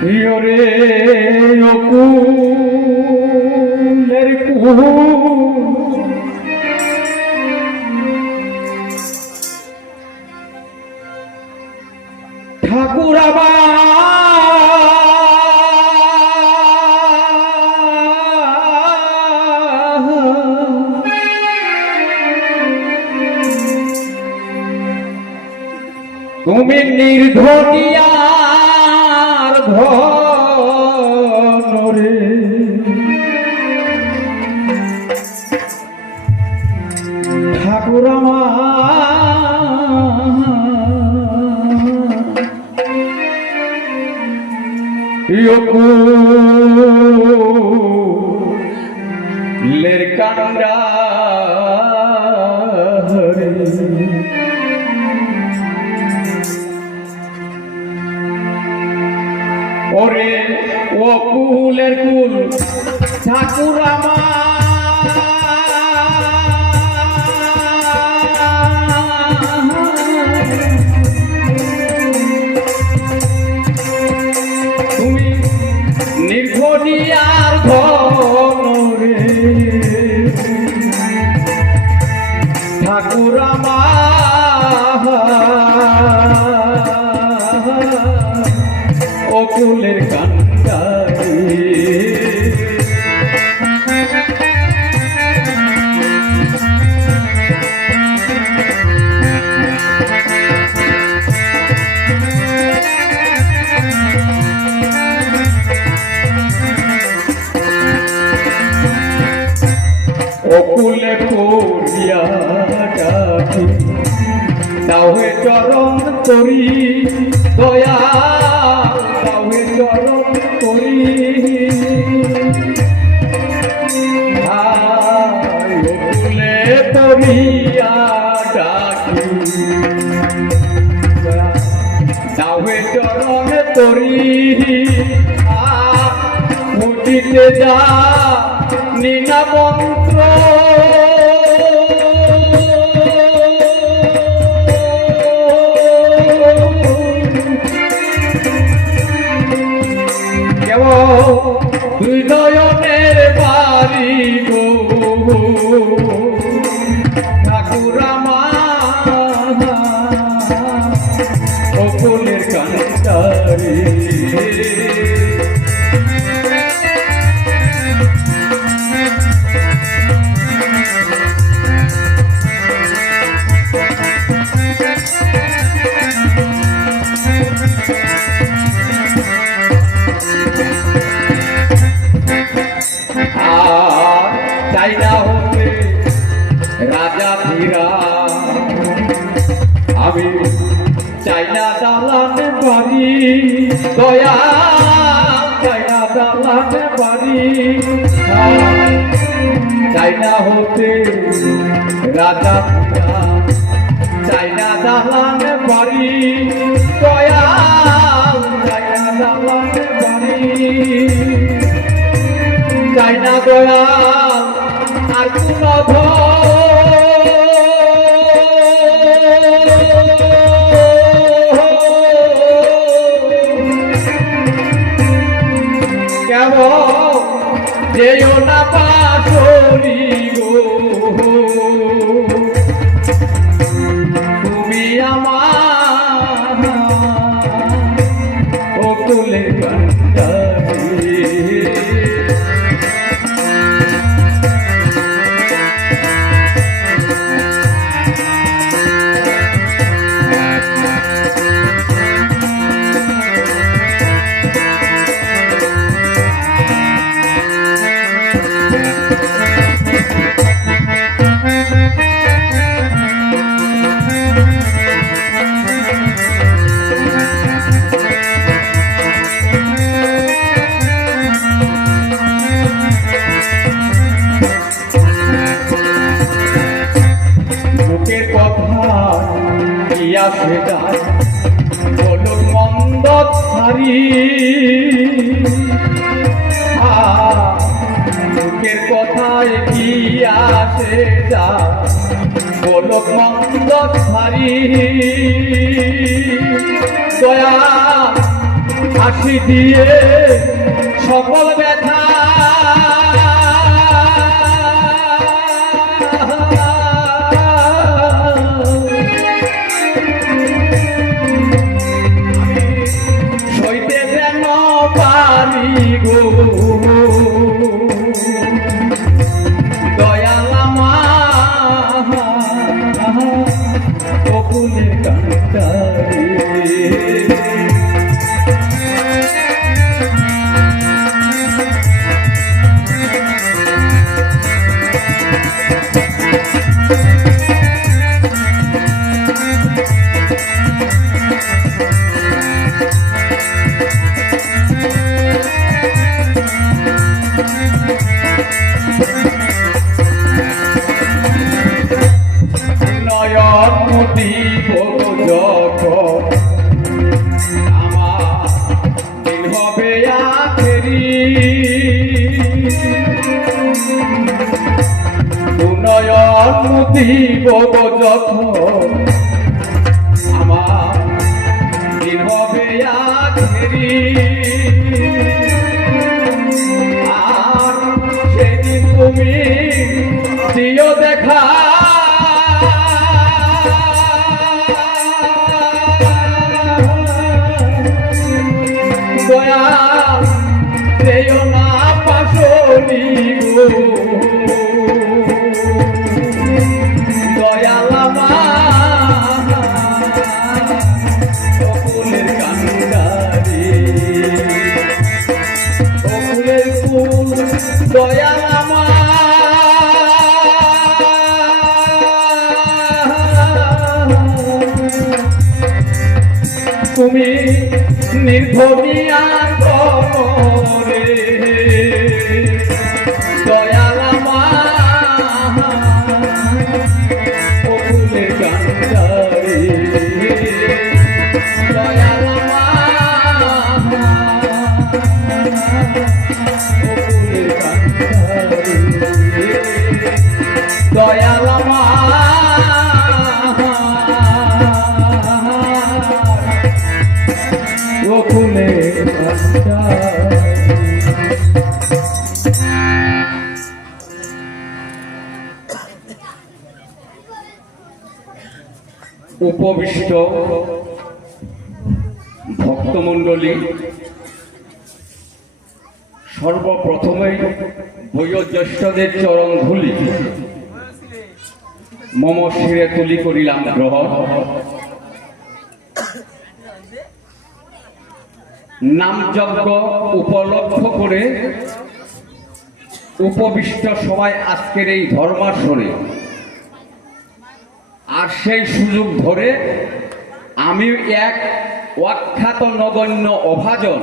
Yore okuler kuh ঠাকুর তুমি নির্ধনিয়ার ধনরে ঠাকুর লের কান্ডা ওরে ও কুলের কুল ঠাকুর তুমি নির্ঘনিয়ার ঘরে ঠাকুর অকুলের কান্ডারি অকুলে পড়িয়া ডাকি তাওহে চরণ করি দয়া তাওহে চরণ করি অকুলে পড়িয়া ডাকি তাওহে চরণ করি মুটিতে যা নীনা মন্ত্র দুই নয়নের বাড়ি গো ঠাকুর অকুলের কান্ডারি চাইনা হতে রাজা ধীরা আমি চাইনা দালান বাড়ি দয়া চাইনা দালান বাড়ি চাইনা হতে রাজা ধীরা চাইনা দালান বাড়ি দয়া চাইনা দালান বাড়ি চাইনা দয়া আর কোন কেমন যেও না পাশরি গো তুমি আমার অকুলের কান্ডারি বলুন মন্দ ছাড়ি মুখের কথায় কি আসে যা বলুন মন্দ ছাড়ি দয়া হাসি দিয়ে সকল ব্যথা সইতে যেন পারি গো দয়াল আমার বকুলের কান্তারে দিব যখন আমার দিন হবে আখেরি নয়ন দিব যখন আমার দিন হবে আখেরি আর সেদিন তুমি দিও দেখা দয়াল দেও না পাশরি গো দয়াল আমার বকুলের কান্দারে বকুলের ফুল দয়াল আমার তুমি নির্ভরিয়া করে দয়াল আমার বকুলের কান্দারে দয়াল আমার বকুলের কান্দারে দয়াল আমার বকুলের কান্দারে উপবিষ্ট ভক্তমণ্ডলী, সর্বপ্রথমেই বয়োজ্যেষ্ঠদের চরণ ধুলি মম শিরে তুলি করিলাম গ্রহণ। নামযজ্ঞ উপলক্ষ করে উপবিষ্ট সবাই আজকের এই ধর্মাসনে, আর সেই সুযোগ ধরে আমি এক অখ্যাত নগণ্য অভাজন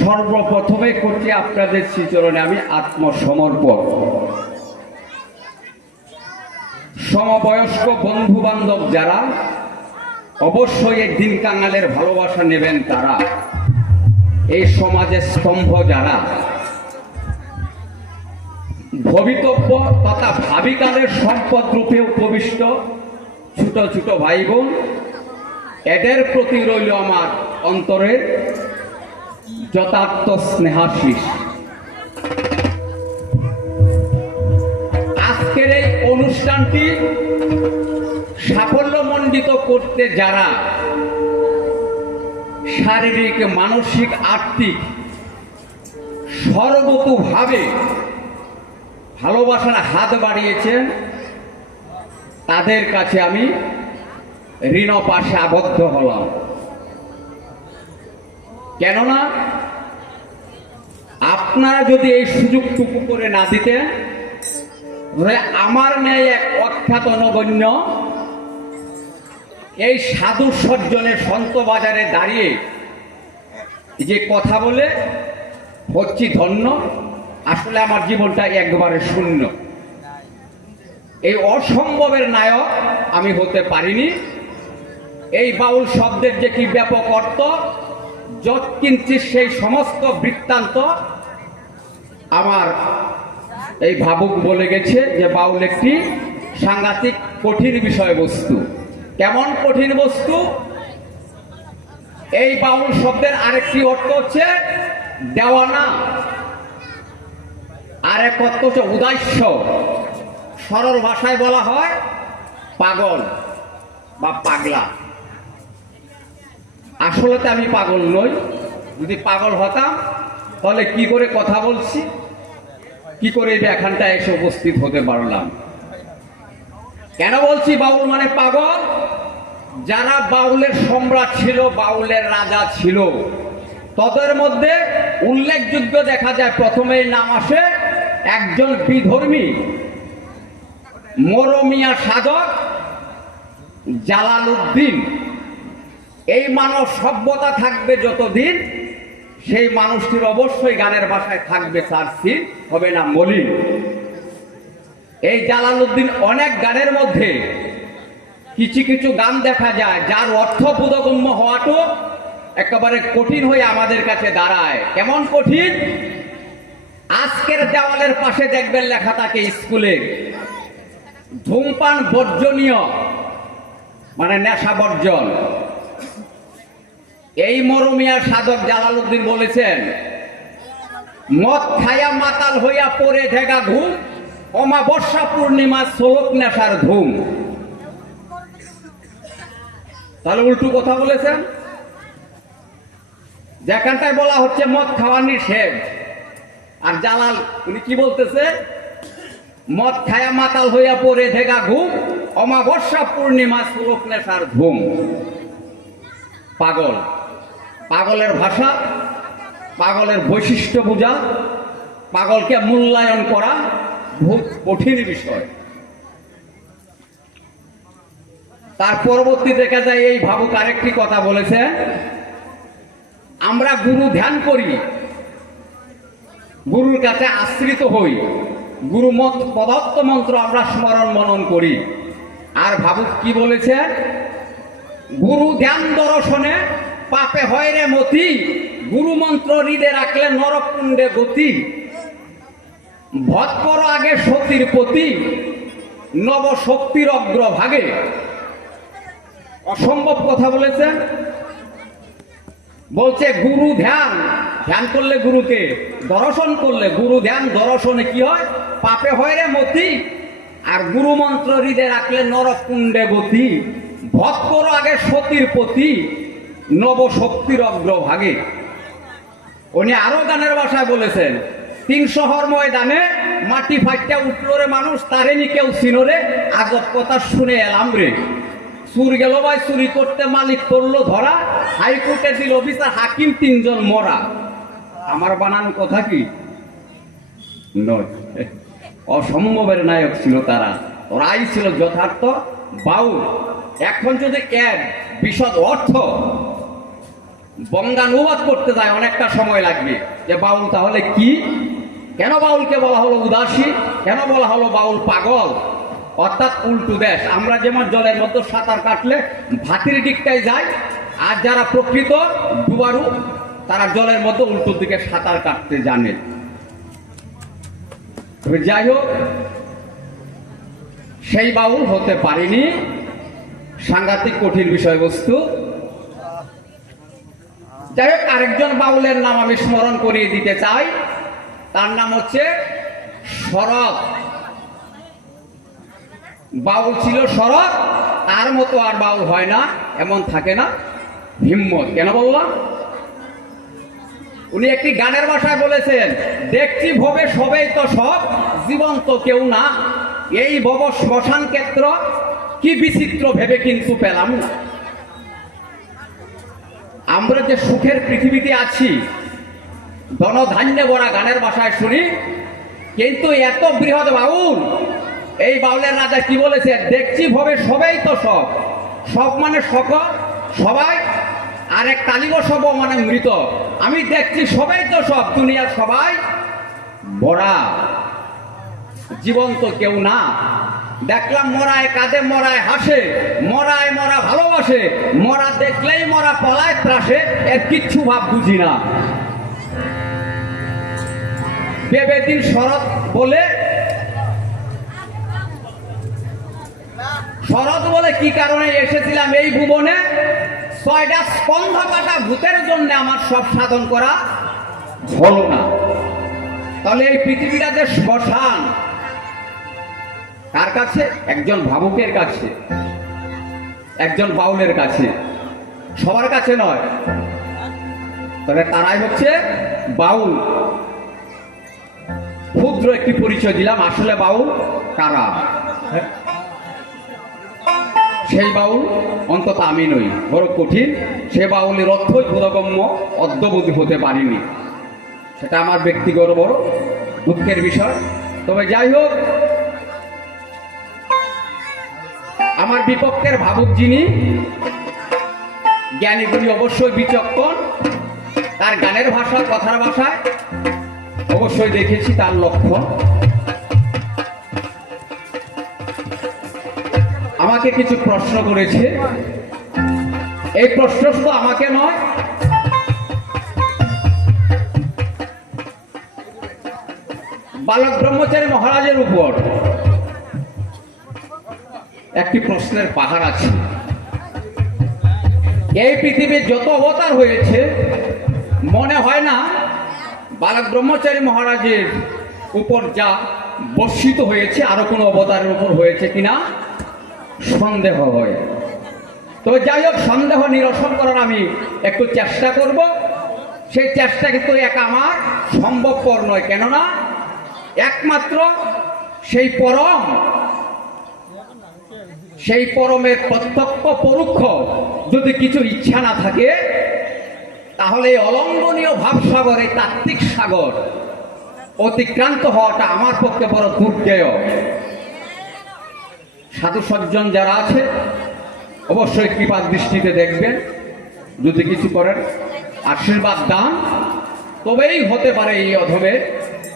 সর্বপ্রথমে করছি আপনাদের শ্রীচরণে আমি আত্মসমর্পণ। সমবয়স্ক বন্ধু বান্ধব যারা অবশ্যই একদিন কাঙালের ভালোবাসা নেবেন, তারা এই সমাজের স্তম্ভ যারা ভবিতব্য তথা ভাবিকালের সম্পদ রূপে উপবিষ্ট ছোট ছোট ভাই বোন, এদের প্রতি রইল আমার অন্তরের যথার্থ স্নেহাশিস। আজকের এই অনুষ্ঠানটি সাফল্যমণ্ডিত করতে যারা শারীরিক, মানসিক, আর্থিক সর্বতোভাবে ভালোবাসার হাত বাড়িয়েছেন, তাদের কাছে আমি ঋণ পাশে আবদ্ধ হলাম। কেননা আপনারা যদি এই সুযোগটুকু করে না দিতেন, আমার ন্যায় এক অখ্যাত নগণ্য এই সাধু সজ্জনের সন্ত বাজারে দাঁড়িয়ে যে কথা বলে হচ্ছি ধন্য, আসলে আমার জীবনটা একবারে শূন্য। এই অসম্ভবের নায়ক আমি হতে পারিনি। এই বাউল শব্দের যে কি ব্যাপক অর্থ, যৎকিঞ্চিৎ সেই সমস্ত বৃত্তান্ত আমার এই ভাবুক বলে গেছে যে বাউল একটি সাংঘাতিক কঠিন বিষয়বস্তু। কেমন কঠিন বস্তু? এই বাউল শব্দের আরেকটি অর্থ হচ্ছে দেওয়ানা, আর এক অর্থ হচ্ছে উদাস্য। সরল ভাষায় বলা হয় পাগল বা পাগলা। আসলে তো আমি পাগল নই। যদি পাগল হতাম তাহলে কি করে কথা বলছি, কি করে এখানটায় এসে উপস্থিত হতে পারলাম। কেন বলছি বাউল মানে পাগল? যারা বাউলের সম্রাট ছিল, বাউলের রাজা ছিল, তাদের মধ্যে উল্লেখযোগ্য দেখা যায় প্রথমেই নাম আসে একজন বিধর্মী মরমিয়া সাধক জালালউদ্দিন। এই মানব সভ্যতা থাকবে যতদিন, সেই মানুষটির অবশ্যই গানের ভাষায় থাকবে তার সিন, হবে না মলিন। এই জালালউদ্দিন অনেক গানের মধ্যে কিছু কিছু গান দেখা যায় যার অর্থ বোধগম্য হওয়াটা একেবারে কঠিন হয়ে আমাদের কাছে দাঁড়ায়। কেমন কঠিন? আজকের দেওয়ালের পাশে দেখবেন লেখা থাকে স্কুলে, ধূমপান বর্জনীয়, মানে নেশা বর্জন। এই মরমিয়া সাধক জালালউদ্দিন বলেছেন, মদ খায়া মাতাল হইয়া পড়ে ঢেগা ঘুম, অমাবস্যা পূর্ণিমা সোলক নেশার ধুম। তাহলে উল্টো কথা বলেছেন। যেখানটায় বলা হচ্ছে মদ খাওয়া নিষেধ, আর জালাল উনি কি বলতেছে? মদ খায়া মাতাল হইয়া পড়ে ঢেগা ঘুম, অমাবস্যা পূর্ণিমা সোলক নেশার ধুম। পাগল, পাগলের ভাষা, পাগলের বৈশিষ্ট্য বোঝা, পাগলকে মূল্যায়ন করা খুব কঠিন বিষয়। তার পরবর্তী দেখা যায় এই ভাবুক আরেকটি কথা বলেছে, আমরা গুরু ধ্যান করি, গুরুর কাছে আশ্রিত হই, গুরু পদার্থ মন্ত্র আমরা স্মরণ মনন করি। আর ভাবুক কি বলেছে, গুরু ধ্যান দর্শনে পাপে হয় রে মতি, গুরু মন্ত্র হৃদে রাখলে নরকুণ্ডে গতি, ভট করো আগে সতীর প্রতি, নব শক্তির অগ্রভাগে। অসম্ভব কথা বলেছেন। বলছে গুরু ধ্যান, ধ্যান করলে গুরুকে, দর্শন করলে, গুরু ধ্যান দর্শনে কি হয়? পাপে হয় রে মতি, আর গুরু মন্ত্র হৃদে রাখলে নরকুণ্ডে গতি, ভট করো আগে সতীর প্রতি, নব শক্তির অগ্রভাগে। উনি আরো গানের ভাষায় বলেছেন, ৩০০ ময়দানে মাটি ফাইটা উঠলো রে মানুষ, তারেনি কেউ চিনরে, আজব কথা শুনে এলাম রে, চুর গেল ভাই চুরি করতে মালিক করলো ধরা, হাইকোর্টে দিল বিচার হাকিম ৩ জন মরা। আমার বানানো কথা কি নয়, অসম্ভবের নায়ক ছিল তারা, ওরাই ছিল যথার্থ বাউল। এখন যদি এর বিশদ অর্থ বঙ্গানুবাদ করতে যায় অনেকটা সময় লাগবে, যে বাউল তাহলে কি, কেন বাউলকে বলা হলো উদাসী, কেন বলা হলো বাউল পাগল, অর্থাৎ উল্টো দেশ। আমরা যেমন জলের মধ্যে সাঁতার কাটলে ভাতির দিকটায় যাই, আর যারা প্রকৃত ডুবারু তারা জলের মধ্যে উল্টো দিকে সাঁতার কাটতে জানে। যাই হোক, সেই বাউল হতে পারিনি, সাংঘাতিক কঠিন বিষয়বস্তু। যাই হোক, আরেকজন বাউলের নাম আমি স্মরণ করিয়ে দিতে চাই, তার নাম হচ্ছে শরৎ। বাউল ছিল শরৎ, তার মতো আর বাউল হয় না, এমন থাকে না হিম্মত। কেন বললাম? উনি একটি গানের ভাষায় বলেছেন, দেখছি ভবে সবেই তো সব, জীবন তো কেউ না, এই ভব শ্মশান ক্ষেত্র, কি বিচিত্র ভেবে কিন্তু পেলাম না। আমরা যে সুখের পৃথিবীতে আছি, ধনধান্যে ভরা গানের ভাষায় শুনি, কিন্তু এত বৃহৎ বাউল, এই বাউলের রাজা কি বলেছে, দেখছি ভবে সবাই তো সব, সব মানে সকল, সবাই, আর এক তালিব সব মানে মৃত। আমি দেখছি সবাই তো সব, দুনিয়ার সবাই মরা, জীবন্ত কেউ না। দেখলাম মরায় কাঁদে, মরায় হাসে, মরায় মরা ভালোবাসে, মরা দেখলেই মরা পলায় ত্রাসে, এর কিচ্ছু ভাব বুঝি না। বেবেদিন শরৎ বলে, শরৎ বলে কি কারণে এসেছিলাম এই ভুবনে, ছয়টা স্কন্ধ কাটা ভূতের জন্য আমার সব সাধন করা হলো না। তাহলে এই পৃথিবীটা যে শ্মশান, কার কাছে? একজন ভাবুকের কাছে, একজন বাউলের কাছে, সবার কাছে নয়। তবে তারাই হচ্ছে বাউল। ক্ষুদ্র একটি পরিচয় দিলাম, আসলে বাউল কারা। সেই বাউল অন্তত আমি নই, বড় কঠিন। সে বাউলের অর্থই বোধগম্য অদ্যবধি হতে পারিনি, সেটা আমার ব্যক্তিগত বড় দুঃখের বিষয়। তবে যাই হোক, আমার বিপক্ষের ভাবুক যিনি, জ্ঞানী গুণী, অবশ্যই বিচক্ষণ। তার গানের ভাষা, কথার ভাষায় অবশ্যই দেখেছি তার লক্ষ্য। আমাকে কিছু প্রশ্ন করেছে। এই প্রশ্ন শুধু আমাকে নয়, বালক ব্রহ্মচারী মহারাজের উপর একটি প্রশ্নের পাহাড় আছে। এই পৃথিবীর যত অবতার হয়েছে, মনে হয় না বালক ব্রহ্মচারী মহারাজের উপর যা বর্ষিত হয়েছে আরো কোনো অবতারের উপর হয়েছে কিনা সন্দেহ হয়। তো যাই হোক, সন্দেহ নিরসন করার আমি একটু চেষ্টা করব। সেই চেষ্টা কিন্তু একা আমার সম্ভবপর নয়, কেননা একমাত্র সেই পরমের প্রত্যক্ষ পরোক্ষ যদি কিছু ইচ্ছা না থাকে, তাহলে অলঙ্ঘনীয় ভাবসাগর, এই তাত্ত্বিক সাগর অতিক্রান্ত হওয়াটা আমার পক্ষে বড় দুর্গেয়। সাধু সজ্জন যারা আছে অবশ্যই কৃপার দৃষ্টিতে দেখবেন, যদি কিছু করেন আশীর্বাদ দান, তবেই হতে পারে এই অধমে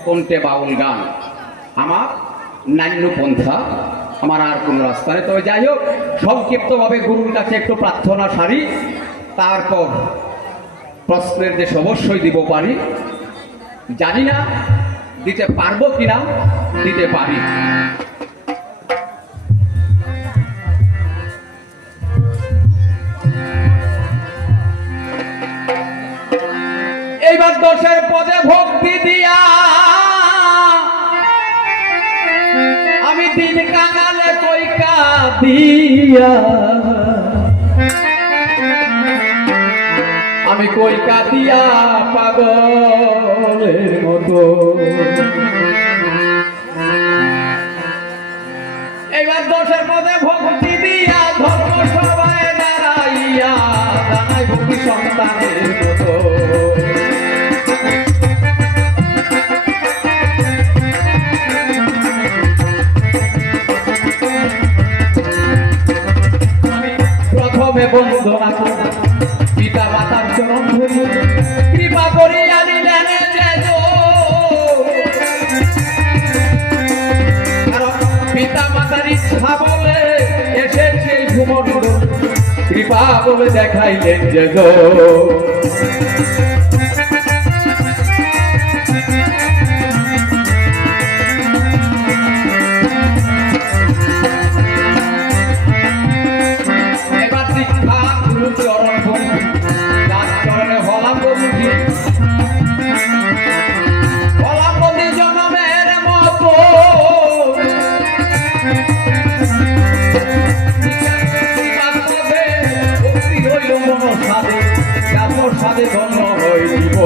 কোনটে বাউল গান। আমার নান্য পন্থা, আমার আর কোনো রাস্তা নেই। তবে যাই হোক, সংক্ষিপ্তভাবে গুরুর কাছে একটু প্রার্থনা সারি, তারপর প্রশ্নের দেশ অবশ্যই দিব পারি। জানি না দিতে পারবো কিনা, দিতে পারি। এইবার দোষের পদে ভক্তি দিয়া আমি দিন কাঙালে কইকা দিয়া, আমি কইকা দিয়া পাগলের মতো। এইবার দোষের পদে ভক্তি দিয়া ধর্ম সবাই দাঁড়াইয়া জানাই ভক্তি সন্তানের মতো। প্রথমে বন্দনা করি পিতা মাতার চরণ ধরি, কৃপা করি আনিলেন যে গো। কারণ পিতা মাতার ইচ্ছা বলে এসেছে ভুবন, কৃপা বলে দেখাইলেন যে গো। চরণ বন্ধু, যার চরণে হলাম বন্ধু, হলাম বন্ধু জনমের মতো। ভক্তি হইল মন সাধে, যাত সাধে ধন্য হইব।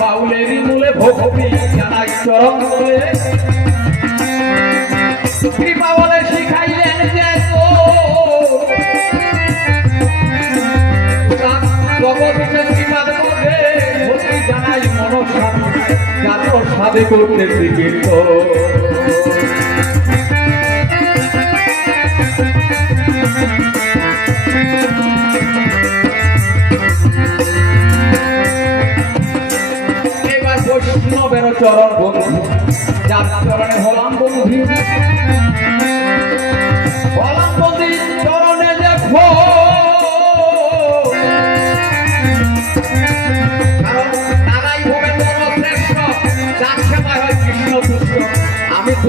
বাউলেরই মূলে ভক্তি জানাই চরণ বলে, কৃপা বলে শিখাইলেন যে গো। জগতের কৃপার মধ্যে ভক্তি জানাই মন সাধু, যাত সাধে করতে শিখিত। বৈষ্ণবের চরণ বন্ধু, যার চরণে হলাম বন্ধু, হলাম বন্ধু চরণে দেখো।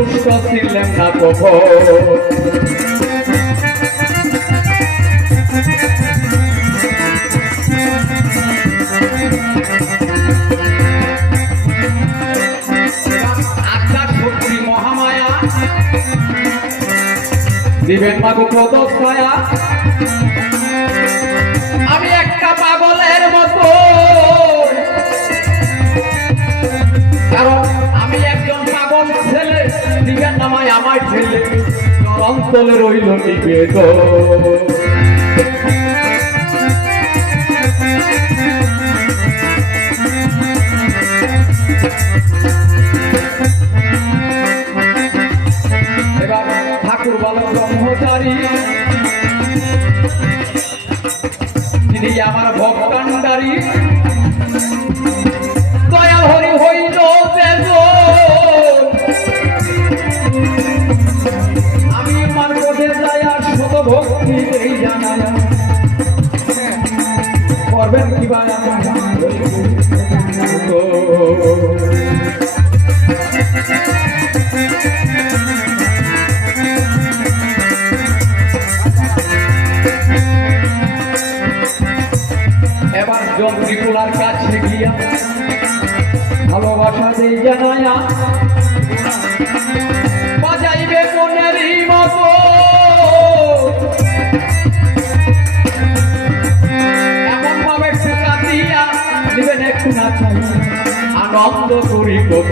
সন্তুষ্ট ছিলেন না কখন। আত্মা শক্তি মহামায়া দিবেন মাগো প্রদস্থায়া। আমি একটা পাগলের মতো, কারণ আমি একজন পাগল ছেলে, দিবেন নামায় আমার ছেলে অন্তলে রইল নিবেদন। এবার ঠাকুর বালক ব্রহ্মচারী, তিনি আমার ভক্তান্ডারী, দয়াল হরি হইল আমি মানবতে যাই আর শত ভক্তি এই জানা করবেন কিবা এবার জঙ্গিপুলার কাছে গিয়া ভালোবাসা দেই জানায়া বাজাইবে মনেরই মতো। এমন ভাবে ঠেকা দিয়া দিবেন একটু না চাই আনন্দ করি কত।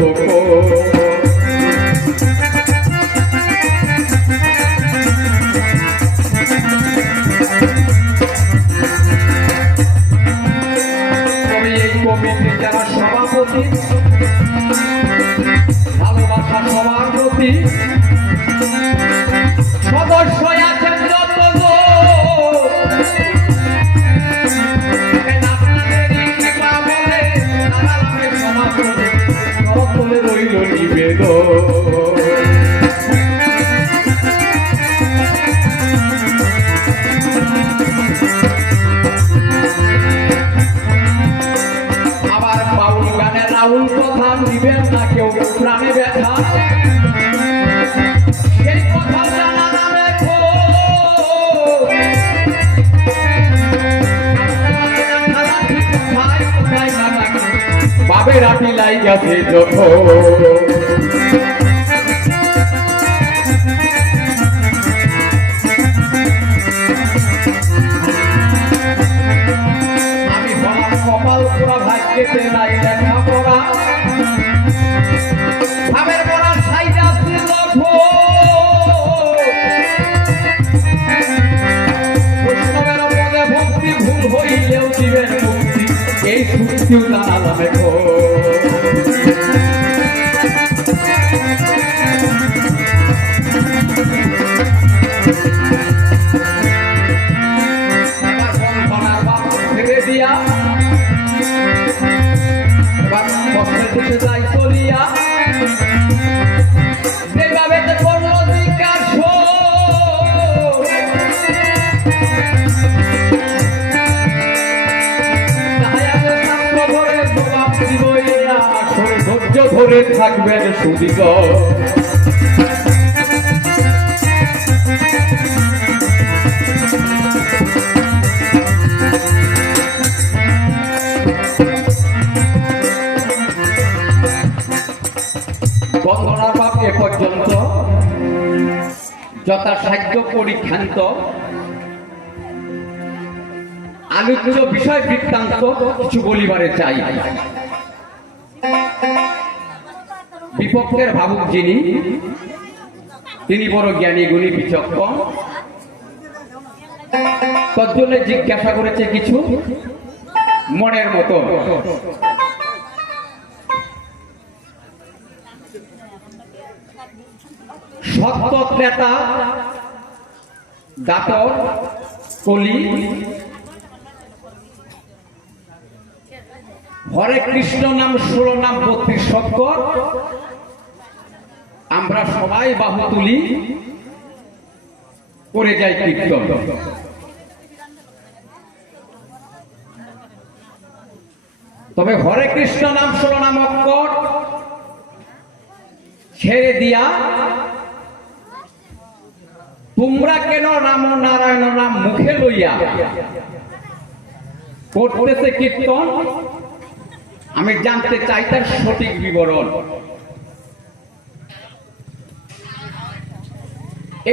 যারা সভাপতি ভালোবাসা সবার প্রতি সদস্য আছেন যত সমাজে রইল নিবেদন। রাহুল কথা নিবেন না কেউ প্রাণে ব্যথা, সেই কথা জানা না রেখো। বাবের আটি লাই গেছে যখন আমি হলাম কপাল পুরা ভাগ্যেতে নাই লেখা পড়া। ভাবের পড়া সাইডা ছিল বৈষ্ণবের পদে ভক্তি ভুল হইলেও দিবেন মুক্তি, এই চুক্তিও জানালাম এখন। ছেড়ে দিয়া কষ্টের দিকে যাই চলিয়া দেখাবেতে করল জিজ্ঞাস ধৈর্য ধরে থাকবেন সুদীর্ঘ। বন্দনার বাপ এ পর্যন্ত যথাসাধ্য পরীক্ষান্ত আলোচ্য বিষয় বৃত্তান্ত কিছু বলিবারে চাই। বিপক্ষের ভাবুক যিনি, তিনি বড় জ্ঞানী গুণী বিচক্ষণ, তজ্জন্য জিজ্ঞাসা করেছে কিছু মনের মতো। সত্য ত্রেতা দাতর কলি হরে কৃষ্ণ নাম 16 নাম 32 শতকর আমরা সবাই বাহু তুলি করে যাই কীর্তন। তবে হরে কৃষ্ণ নাম 16 নাম অক্ষর ছেড়ে দিয়া তোমরা কেন রাম নারায়ণ রাম মুখে লইয়া করতেছে কীর্তন? আমি জানতে চাই তার সঠিক বিবরণ।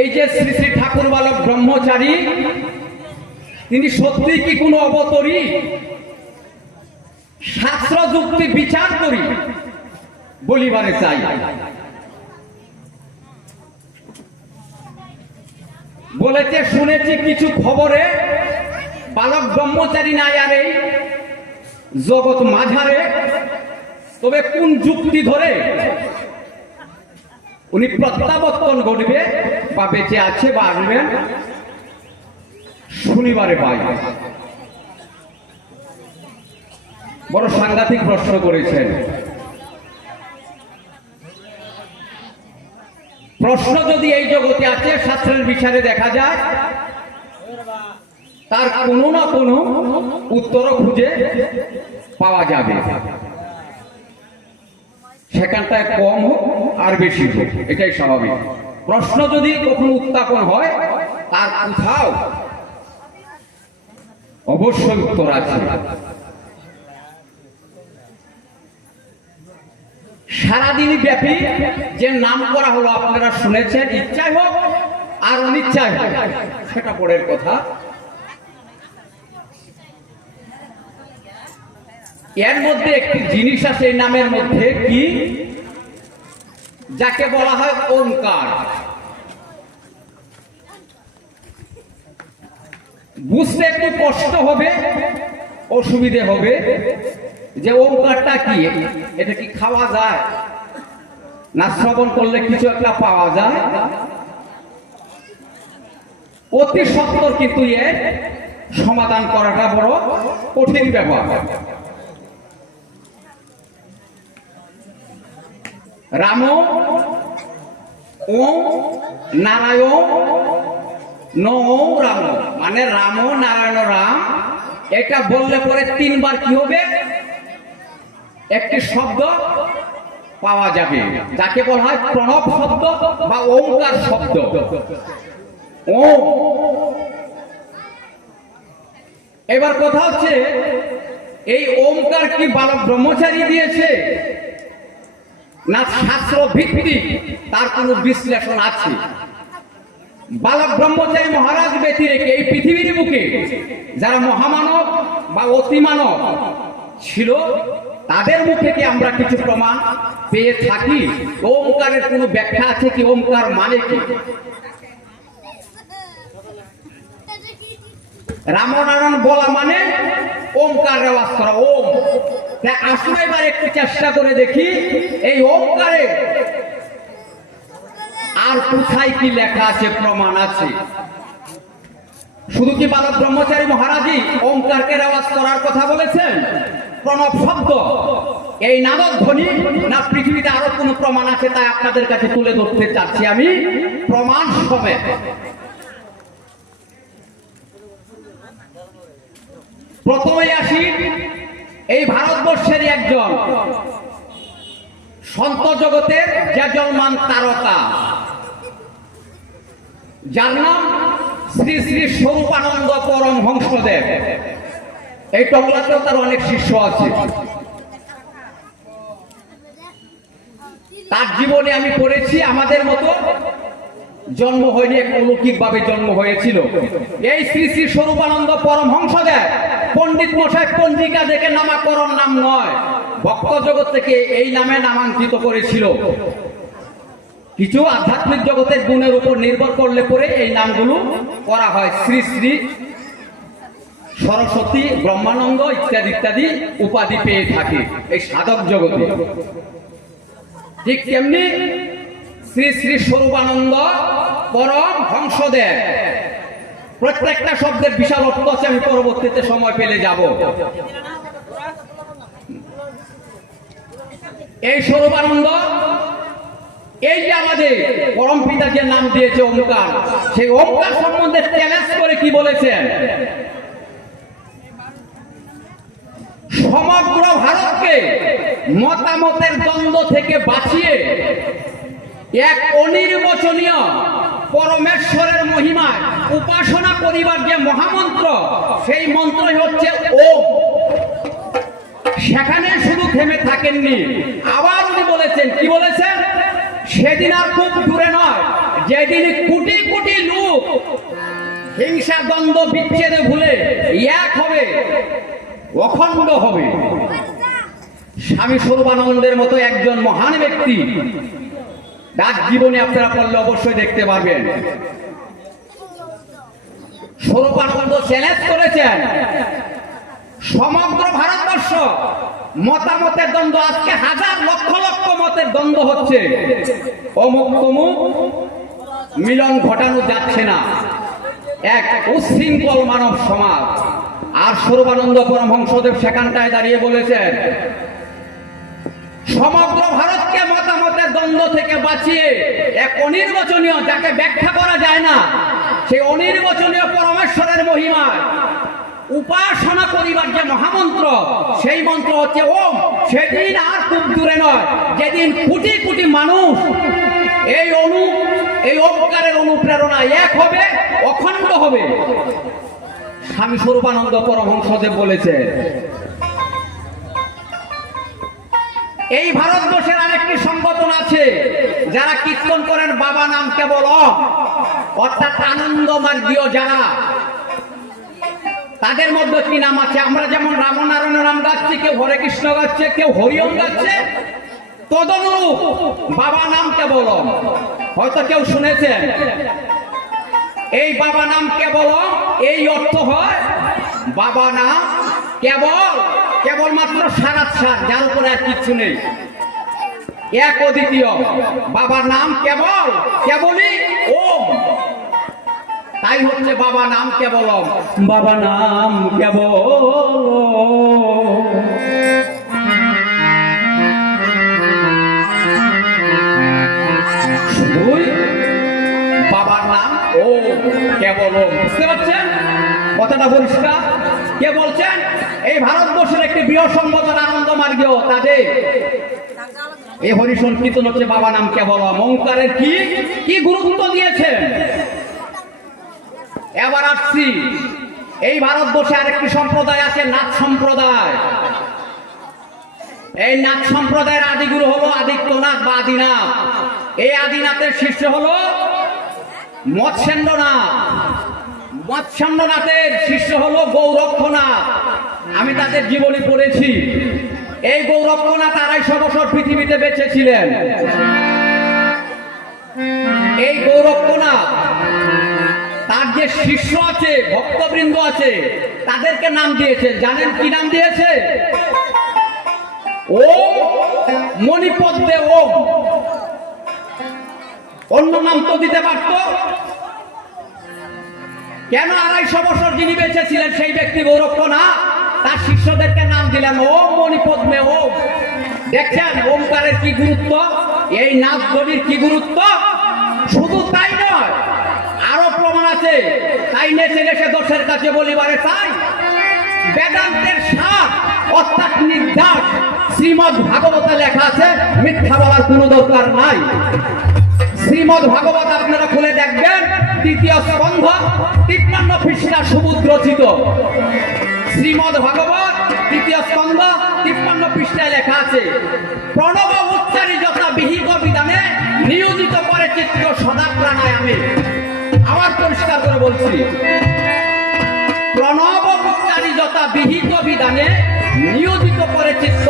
এই যে শ্রী শ্রী ঠাকুর বালক ব্রহ্মচারী, তিনি সত্যি কি কোনো অবতরী? শাস্ত্র যুক্তি বিচার করি বলিবারে চাই। বলেছে শুনেছি কিছু খবরে, বালক ব্রহ্মচারী নাই আর এই জগৎ মাঝারে। তবে কোন যুক্তি ধরে উনি প্রত্যাবর্তন ঘটবে বা বেঁচে আছে বা আসবেন শনিবারে পাই? বড় সাংঘাতিক প্রশ্ন করেছেন। প্রশ্ন যদি এই জগতে আছে, শাস্ত্রের বিচারে দেখা যায় তার কোনো না কোনো উত্তরও খুঁজে পাওয়া যাবে। সেখানটায় কম হোক আর বেশি হোক, এটাই স্বাভাবিক। প্রশ্ন যদি কখনো উত্থাপন হয়, তার কোথাও অবশ্যই উত্তর আছে। সারাদিন ব্যাপী যে নাম করা হলো আপনারা শুনেছেন, ইচ্ছাই হোক আর অনিচ্ছাই হোক সেটা পরের কথা। এর মধ্যে একটি জিনিস আছে এই নামের মধ্যে, কি যাকে বলা হয় ওমকার। বুঝতে একটু কষ্ট হবে, অসুবিধে হবে যে ওমকারটা কি, এটা কি খাওয়া যায় না শ্রবণ করলে কিছু একটা পাওয়া যায়? অতি সত্বর কিন্তু এর সমাধান করাটা বড় কঠিন ব্যাপার। রাম ওম নারায়ণ ন রাম, মানে রাম নারায়ণ রাম, এটা বললে পরে তিনবার কি হবে? একটি শব্দ পাওয়া যাবে, যাকে বলা হয় প্রণব শব্দ বা ওমকার শব্দ। ওম। এবার কথা হচ্ছে, এই ওমকার কি বালক ব্রহ্মচারী দিয়েছে না শাস্ত্র ভিত্তিক তার কোনো বিশ্লেষণ আছে? বালক ব্রহ্মচারী মহারাজ ব্যতী রেখে এই পৃথিবীর বুকে যারা মহামানব বা অতিমানব ছিল, তাদের মুখ থেকে আমরা কিছু প্রমাণ পেয়ে থাকি। ওমকারের কোনো ব্যাখ্যা আছে কি? ওমকার মানে কি? রামনারায়ণ বলা মানে ওমকার রেওয়াজ করা, ওম। আসলে এবার একটু চেষ্টা করে দেখি এই ওমকারে আর কোথায় কি লেখা আছে, প্রমাণ আছে? শুধু কি বালক ব্রহ্মচারী মহারাজই ওমকারকে রেওয়াজ করার কথা বলেছেন? প্রণব শব্দ এই নাদক ধ্বনি, না পৃথিবীতে আরো কোনো প্রমাণ আছে? তাই আপনাদের কাছে তুলে ধরতে চাচ্ছি আমি প্রমাণ সমেত। প্রথমে আসি এই ভারতবর্ষের একজন সন্ত জগতের জাজলমান তারকা, যার নাম শ্রী শ্রী স্বরূপানন্দ পরমহংসদেব। এই টগলাতেও তার অনেক শিষ্য আছে। তার জীবনে আমি পড়েছি, আমাদের মতো জন্ম হয়নি, এক অলৌকিক ভাবে জন্ম হয়েছিল। এই শ্রী শ্রী স্বরূপানন্দ পরমহংসদেব পণ্ডিত মশাই পঞ্জিকা দেখে নামাকরণ নাম নয়, ভক্ত জগৎ থেকে এই নামে নামাঙ্কিত করেছিল। কিছু আধ্যাত্মিক জগতের গুণের উপর নির্ভর করলে পরে এই নামগুলো করা হয়। শ্রী শ্রী সরস্বতী, ব্রহ্মানন্দ ইত্যাদি ইত্যাদি উপাধি পেয়ে থাকে এই সাধক জগতে। ঠিক তেমনি শ্রী শ্রী স্বরূপানন্দ পরম হংসদেব, প্রত্যেকটা শব্দের বিশাল অর্থ আছে, আমি পরবর্তীতে সময় পেলে যাব। এই স্বরূপানন্দ, এই যে আমাদের পরম পিতা যে নাম দিয়েছে ওমকার, সেই ওমকার সম্বন্ধে চ্যালেঞ্জ করে কি বলেছেন? সমগ্র ভারতকে মতামতের দ্বন্দ্ব থেকে বাঁচিয়ে এক অনির্বচনীয় পরমেশ্বরের মহিমায় উপাসনা করিবার যে মহামন্ত্র, সেই মন্ত্রই হচ্ছে ওম। সেখানে শুধু থেমে থাকেননি, আবার উনি বলেছেন, কি বলেছেন? সেদিন আর খুব দূরে নয়, যেদিন কোটি কোটি লোক হিংসা দ্বন্দ্ব বিচ্ছেদে ভুলে এক হবে, অখণ্ড হবে। স্বামী স্বরূপানন্দের মতো একজন মহান ব্যক্তি, তার জীবনে আপনারা পড়লে অবশ্যই দেখতে পারবেন। স্বরূপানন্দ চ্যালেঞ্জ করেছেন সমগ্র ভারতবর্ষ মতামতের দ্বন্দ্ব, আজকে হাজার লক্ষ লক্ষ মতের দ্বন্দ্ব হচ্ছে, অমুক তমুক মিলন ঘটানো যাচ্ছে না, এক উচ্ছৃঙ্খল মানব সমাজ। আর স্বরূপানন্দ পরমহংসদেব সেখানটায় দাঁড়িয়ে বলেছেন, সমগ্র ভারতকে মতামতের দ্বন্দ্ব থেকে বাঁচিয়ে এক অনির্বচনীয়, যাকে ব্যাখ্যা করা যায় না, সেই অনির্বচনীয় পরমেশ্বরের মহিমায় উপাসনা করিবার যে মহামন্ত্র, সেই মন্ত্র হচ্ছে ওম। সেদিন আর খুব দূরে নয়, যেদিন কোটি কোটি মানুষ এই ওমকারের অনুপ্রেরণা এক হবে, অখণ্ড হবে। স্বামী স্বরূপানন্দ পরমহংসদেব বলেছেন। এই ভারতবর্ষের আরেকটি সংগঠন আছে, যারা কীর্তন করেন বাবা নাম কেবল, অর্থাৎ আনন্দ মার্গীয় যারা, তাদের মধ্যে কি নাম আছে? আমরা যেমন রামনারায়ণ নাম গাচ্ছি, কেউ হরে কৃষ্ণ গাচ্ছে, কেউ হরিওম গাচ্ছে, তদনুরূপ বাবা নাম কেবল, হয়তো কেউ শুনেছেন। এই বাবা নাম কেবল, এই অর্থ হয় বাবা নাম কেবল, কেবলমাত্র সারাৎসার, যার উপরে আর কিচ্ছু নেই, এক অদ্বিতীয়। বাবার নাম কেবল, কেবলই ওম, তাই হচ্ছে বাবা নাম কেবল। বাবা নাম কেবল, শুধুই বাবার নাম ওম, কেবল ওম। বুঝতে পারছেন কথাটা পরিষ্কার? কে বলছেন? এই ভারতবর্ষের একটি বৃহৎ সংগঠন আনন্দ মার্গীয়, তাদের এই হরিশন কীর্তন হচ্ছে বাবা নাম কেবল ওম। ওঙ্কারের কি গুরুত্ব দিয়েছেন। এবার আসছি, এই ভারতবর্ষে আরেকটি সম্প্রদায় আছে, নাথ সম্প্রদায়। এই নাথ সম্প্রদায়ের আদিগুরু হলো আদিত্যনাথ বা আদিনাথ। এই আদিনাথের শিষ্য হলো মৎস্যেন্দ্রনাথ। মৎস্যেন্দ্রনাথের শিষ্য হলো গৌরক্ষনাথ। আমি তাদের জীবনী পড়েছি। এই গৌরক্ষনাথ 250 বছর পৃথিবীতে বেঁচে ছিলেন। এই গৌরক্ষনাথ, তার যে শিষ্য আছে, ভক্তবৃন্দ আছে, তাদেরকে নাম দিয়েছে, জানেন কি নাম দিয়েছে? ওম মণিপদ্মে ওম। অন্য নাম তো দিতে পারত। কেন 250 বছর যিনি বেঁচে ছিলেন সেই ব্যক্তি গৌরক্ষনাথ, তার শিষ্যদেরকে নাম দিলেন ওম মণিপদ্মে ওম। দেখছেন ওমকারের কি গুরুত্ব, এই নাথ ধ্বনির কি গুরুত্ব। শুধু তাই নয়, আরো প্রমাণ আছে। তাই নেচে নেচে দোষের কাছে বলিবারে তাই বেদান্তের সার অর্থাৎ নির্যাস শ্রীমদ ভাগবতে লেখা আছে, মিথ্যা বলার কোনো দরকার নাই। শ্রীমদ ভাগবত আপনারা খুলে দেখবেন, 3য় স্কন্ধ 53 পৃষ্ঠা সুবুধ রচিত। শ্রীমদ ভাগবত 3য় স্কন্ধ 53 পৃষ্ঠায় লেখা আছে, প্রণব উচ্চারি যথা বিহিত বিধানে নিয়োজিত করে চিত্ত সদা প্রাণায়ামে। আবার পরিষ্কার করে বলছি, প্রণব উচ্চারি যথা বিহিত বিধানে নিয়োজিত করে চিত্ত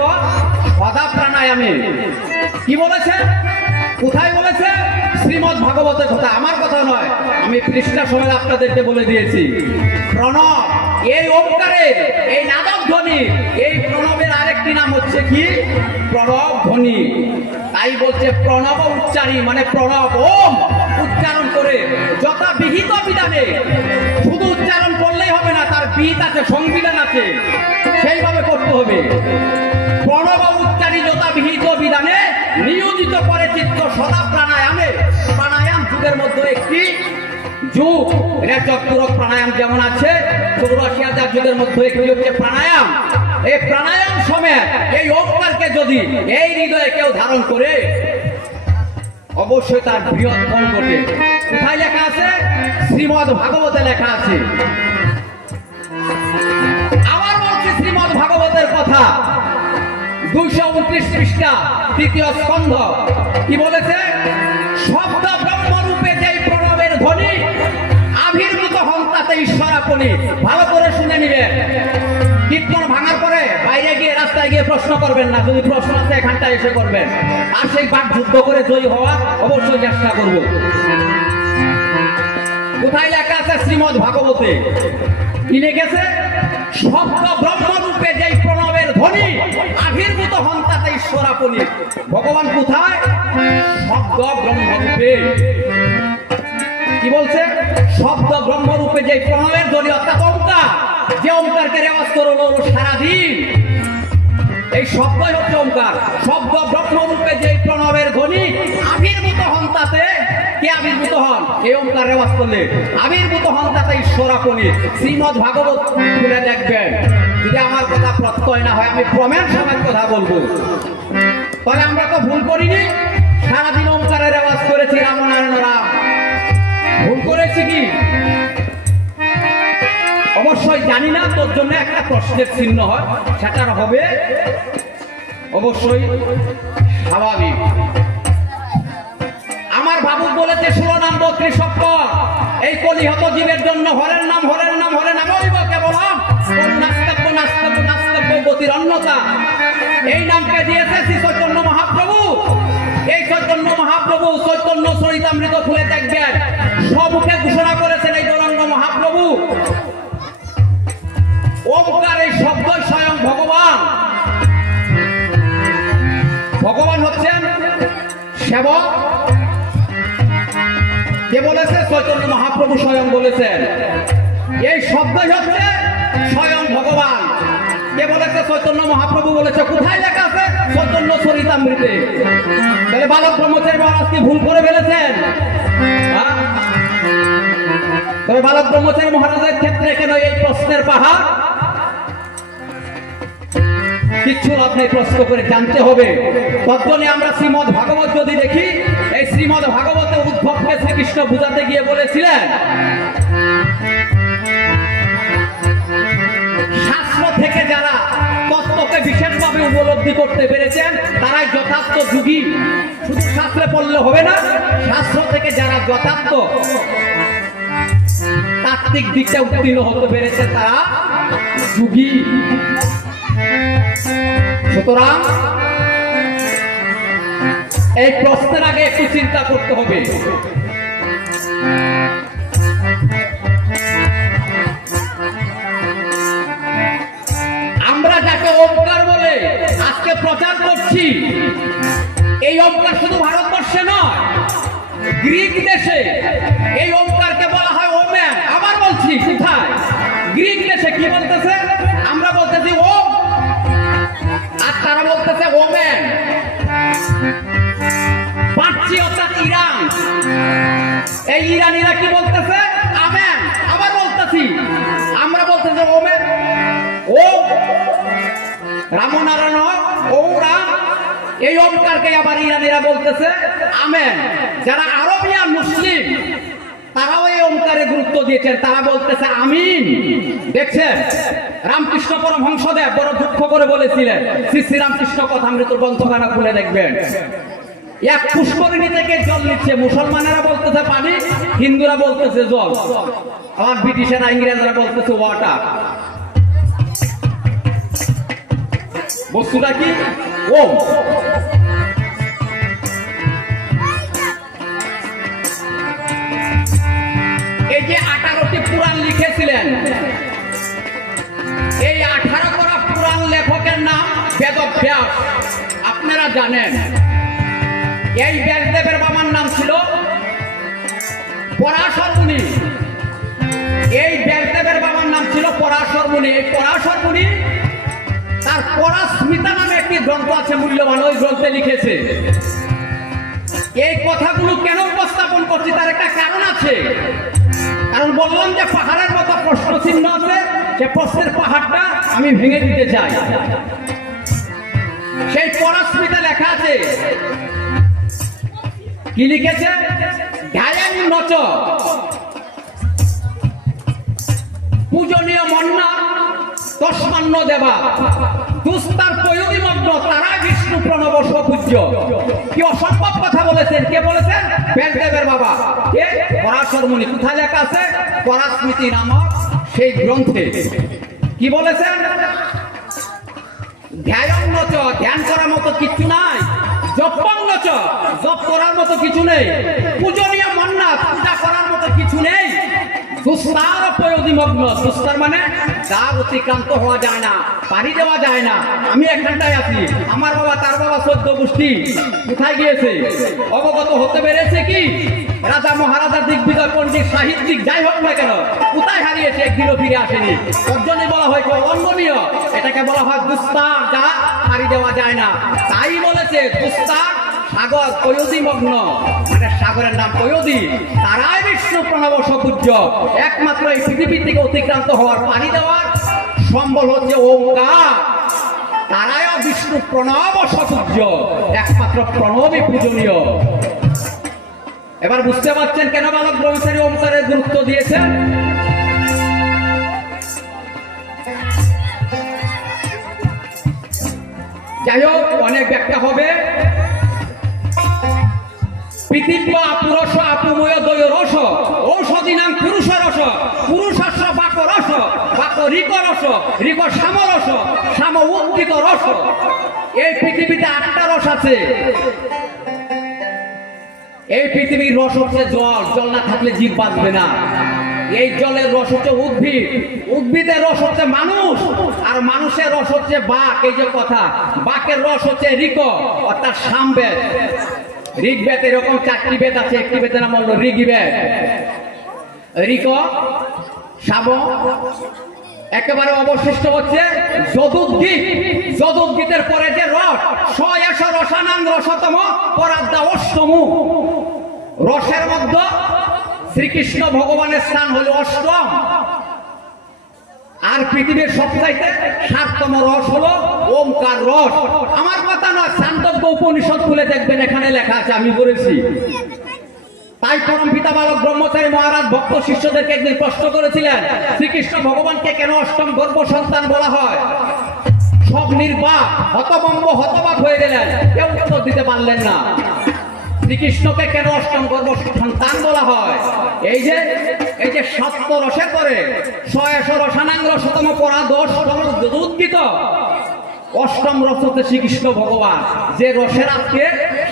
সদা প্রাণায়ামে। কি বলেছে? কোথায় বলেছে? শ্রীমদ ভাগবতের কথা, আমার কথা নয়। আমি পৃষ্ঠা সময় আপনাদেরকে বলে দিয়েছি। প্রণব, এই ওমকারের, এই নাদব ধ্বনি, এই প্রণবের আরেকটি নাম হচ্ছে কি? প্রণব ধ্বনি। তাই বলছে প্রণব উচ্চারী, মানে প্রণব ওম উচ্চারণ করে যথা বিহিত বিধানে। শুধু উচ্চারণ করলেই হবে না, তার বিহিত আছে, সংবিধান আছে, সেইভাবে করতে হবে। প্রণব উচ্চারী যথা বিহিত বিধানে নিয়োজিত করে চিত্ত সদা প্রাণায়ামে। প্রাণায়াম যুগের মধ্যে একটি যুগ। চক্রক প্রাণায়াম যেমন আছে, 84,000 যুগের মধ্যে একটি হচ্ছে প্রাণায়াম। এই প্রাণায়াম সময় এই ওমকারকে যদি এই হৃদয়ে কেউ ধারণ করে, অবশ্যই তার বৃহৎ ফল ঘটে। কোথায় লেখা আছে? শ্রীমদ্ ভাগবতে লেখা আছে। আবার বলছি শ্রীমদ্ ভাগবতের কথা, 229 পৃষ্ঠা, 3য় স্কন্ধ। কি বলেছে? শব্দ ব্রহ্মরূপে যেই প্রণবের ধ্বনি, আবির্ভূত হন তাতে ঈশ্বরাপনি। ভালো করে শুনে নিবেন। কীর্তন ভাঙার পরে বাইরে গিয়ে রাস্তায় গিয়ে প্রশ্ন করবেন না, যদি প্রশ্ন আছে এখানটায় এসে করবেন। আর সেই বাক যুদ্ধ করে জয়ী হওয়ার অবশ্যই চেষ্টা করব। কোথায় লেখা আছে? শ্রীমদ্ ভাগবতে। কি লিখেছে? শব্দ ব্রহ্মরূপে যেই প্রণবের ধ্বনি, আবির্ভূত হন তাতে ঈশ্বরাপনি। ভগবান কোথায়? শব্দ ব্রহ্মরূপে। কি বলছে? শব্দ ব্রহ্মরূপে যে প্রণবের ধ্বনি, অর্থাৎ ওঙ্কার, যে ওঙ্কারকে রেওয়াজ করলো সারাদিন, এই শব্দই হচ্ছে ওঙ্কার। শব্দ ব্রহ্মরূপে যে প্রণবের ধ্বনি, আবির্ভূত হন তাতে। কে আবির্ভূত হন? এই ওঙ্কার রেওয়াজ করলে আবির্ভূত হন তাতে ঈশ্বরাপনি। শ্রীমদ্ ভাগবত খুলে দেখবেন। যদি আমার কথা প্রত্যয় না হয়, আমি প্রমাণ সমেত কথা বলবো। তাহলে আমরা তো ভুল করিনি, সারাদিন ওঙ্কারের রেওয়াজ করেছি রাম নারায়ণ রাম। ভুল করেছি কি? অবশ্যই জানি না, তোর জন্য একটা প্রশ্নের চিহ্ন হয়, সেটা হবে অবশ্যই স্বাভাবিক। আমার ভাবুক বলেছে 16 নাম 32 অক্ষর, এই কলিহত জীবের জন্য হরের নাম হরের নাম হরে নামইব কেবলম নাস্তব্য নাস্তব্য নাস্তব্য গতির অন্যতা। এই নামকে দিয়েছে শ্রী চৈতন্য মহাপ্রভু। এই চৈতন্য মহাপ্রভু চৈতন্য চরিতামৃত খুলে দেখবেন, সবকে ঘোষণা করেছেন এই গৌরাঙ্গ মহাপ্রভু। ওমকার এই শব্দ স্বয়ং ভগবান। ভগবান হচ্ছেন সেবক। কে বলেছে? চৈতন্য মহাপ্রভু স্বয়ং বলেছেন। এই শব্দই হচ্ছে স্বয়ং ভগবান। কে বলেছে? চৈতন্য মহাপ্রভু বলেছে। কোথায় লেখা আছে? চৈতন্য চরিতামৃতে। তাহলে বালক ব্রহ্মচারী মহারাজ কি ভুল করে ফেলেছেন? তবে বালক ব্রহ্মচারী মহারাজের ক্ষেত্রে কেন এই প্রশ্নের পাহাড়? কিচ্ছু আপনি প্রশ্ন করে জানতে হবে। তদ্জন্য আমরা শ্রীমদ্ ভাগবত যদি দেখি, এই শ্রীমদ্ ভাগবতে উদ্ধবকে শ্রীকৃষ্ণ বুঝাতে গিয়ে বলেছিলেন, শাস্ত্র থেকে যারা তত্ত্বকে বিশেষভাবে উপলব্ধি করতে পেরেছেন তারাই যথার্থ যোগী। শুধু শাস্ত্রে পড়লে হবে না, শাস্ত্র থেকে যারা যথার্থ তাত্ত্বিক দিকটা উত্তীর্ণ হতে পেরেছে তারা যোগী। সুতরাং এই প্রশ্নের আগে একটু চিন্তা করতে হবে। আমরা যাকে ওমকার বলে আজকে প্রচার করছি, এই ওমকার শুধু ভারতবর্ষে নয়, গ্রিক দেশে এই ওমকারকে বলা হয় ওমেন। আবার বলছি, কোথায়? গ্রিক দেশে। কি বলতেছে? আমরা বলতেছি ওম, আর তারা বলতেছে ওমেন। পার্সি অর্থাৎ ইরান, এই ইরানিরা কি বলতেছে? আমেন। আবার বলতেছি, আমরা বলতেছি ওমেন। ও রামনারায়ণ ওরা, এই ওমকারকে আবার ইরানিরা বলতেছে আমেন। যারা আরবিয়ান মুসলিম তারাও এই ওমকারে গুরুত্ব দিয়েছেন, তারা বলতেছে আমিন। দেখছেন, রামকৃষ্ণ পরমহংসদেব বড় দুঃখ করে বলেছিলেন, শ্রী শ্রী রামকৃষ্ণ কথামৃত গ্রন্থখানা খুলে দেখবেন, এক পুষ্করিণী থেকে জল নিচ্ছে, মুসলমানেরা বলতেছে পানি, হিন্দুরা বলতেছে জল, আর ব্রিটিশেরা ইংরেজরা বলতেছে ওয়াটার। বস্তুটা কি? ওম। এই যে 18টি পুরাণ লিখেছিলেন, এই 18 করা পুরাণ লেখকের নাম বেদব্যাস। আপনারা জানেন, এই ব্যাসদেবের বাবার নাম ছিল পরাশর মুনি। এই ব্যাসদেবের বাবার নাম ছিল পরাশর মুনি। এই পরাশর মুনি তার পরাস্মিতা নামে একটি গ্রন্থ আছে মূল্যবান, ওই গ্রন্থে লিখেছে। এই কথাগুলো কেন উপস্থাপন করছি তার একটা কারণ আছে। কারণ বললাম যে পাহাড়ের মতো প্রশ্ন চিহ্ন আছে, সে প্রশ্নের পাহাড়টা আমি ভেঙে দিতে চাই। সেই পরাস্মিতা লেখা আছে, কি লিখেছে? ধ্যান নচ পূজনীয় মন্না তস্মান্ন দেবা দুস্তার প্রয়োগী মগ্ন তারা বিষ্ণু প্রণব সপূজ্য। কি অসম্ভব কথা বলেছেন! কে বলেছেন? ব্যাসদেবের বাবা কে? পরাশর মুনি। কোথায় লেখা আছে? পরাস্মৃতি নামক সেই গ্রন্থে। কি বলেছেন? ধ্যানচ, ধ্যান করার মতো কিছু নাই। জপন্নচ, জপ করার মতো কিছু নেই। পূজনীয় মন্না, পূজা করার মতো কিছু নেই। দুস্তার প্রয়োগীমগ্ন, দুস্তার মানে দ্বার অতিক্রান্ত হওয়া যায় না, পাড়ি দেওয়া যায় না। আমি এখানটায় আছি, আমার বাবা তার বাবা 14 গোষ্ঠী কোথায় গিয়েছে? অবগত হতে পেরেছে কি? রাজা মহারাজা দিগ্বিজয় পণ্ডিত সাহিত্যিক যাই হোক না কেন, কোথায় হারিয়েছে? একদিনও ফিরে আসেনি। তোর জন্যই বলা হয় অলঙ্ঘনীয়, এটাকে বলা হয় দুস্তার, যা পাড়ি দেওয়া যায় না। তাই বলেছে দুস্তার সাগর পয়োদিমগ্ন, মানে সাগরের নাম পয়োদি, তারাই বিষ্ণু প্রণব সপূজ্য। একমাত্র এই পৃথিবী থেকে অতিক্রান্ত হওয়ার, পানি দেওয়ার সম্বল হচ্ছে ওঙ্কার। তারাই বিষ্ণু প্রণব সপূজ্য, একমাত্র প্রণবই পূজনীয়। এবার বুঝতে পারছেন কেন বালক ব্রহ্মচারী ওঙ্কারের গুরুত্ব দিয়েছেন? যাই হোক, অনেক ব্যাখ্যা হবে। পৃথিবী পুরুষ আপুময় দয় রস ঔষধি নাম পুরুষ রস পুরুষস্য বাক রস বাক ঋক রস ঋক শ্যাম রস শ্যাম উদ্ভিদ রস। এই পৃথিবীতে 8টা রস আছে। এই পৃথিবীর রস হচ্ছে জল, জল না থাকলে জীব বাঁচবে না। এই জলের রস হচ্ছে উদ্ভিদ, উদ্ভিদের রস হচ্ছে মানুষ, আর মানুষের রস হচ্ছে বাক। এই যে কথা, বাকের রস হচ্ছে ঋক অর্থাৎ সামবেদ। ঋগ্বেদ এরকম 4টি বেদ আছে, একটি বেদের নাম হলো ঋগ্বেদ। ঋক, সাম, একেবারে অবশিষ্ট হচ্ছে যদুদ্গীত। যদুদ্গীতের পরে যে রস, সয়েশ রসানাং রসতম পরাদ্দা অষ্টম। রসের মধ্যে শ্রীকৃষ্ণ ভগবানের স্থান হলো অষ্টম। আর পৃথিবীর সবচাইতে 7তম রস হলো ওমকার রস। আমার কথা নয়, ছান্দোগ্য উপনিষদ খুলে দেখবেন, এখানে লেখা আছে, আমি বলেছি। তাই পরম পিতা বালক ব্রহ্মচারী মহারাজ ভক্ত শিষ্যদেরকে একদিন প্রশ্ন করেছিলেন, শ্রীকৃষ্ণ ভগবানকে কেন অষ্টম গর্ভ সন্তান বলা হয়? সব নির্বাক, হতভম্ব, হতবাক হয়ে গেলেন, কেউ উত্তর দিতে পারলেন না। শ্রীকৃষ্ণকে কেন অষ্টম গর্ভ সন্তান বলা হয়? এই যে 7 রসের পরে সয়েশ রসানাং রসতম পরা 10তম যদুদ্গীত, অষ্টম রস হচ্ছে শ্রীকৃষ্ণ ভগবান, যে রসের আজকে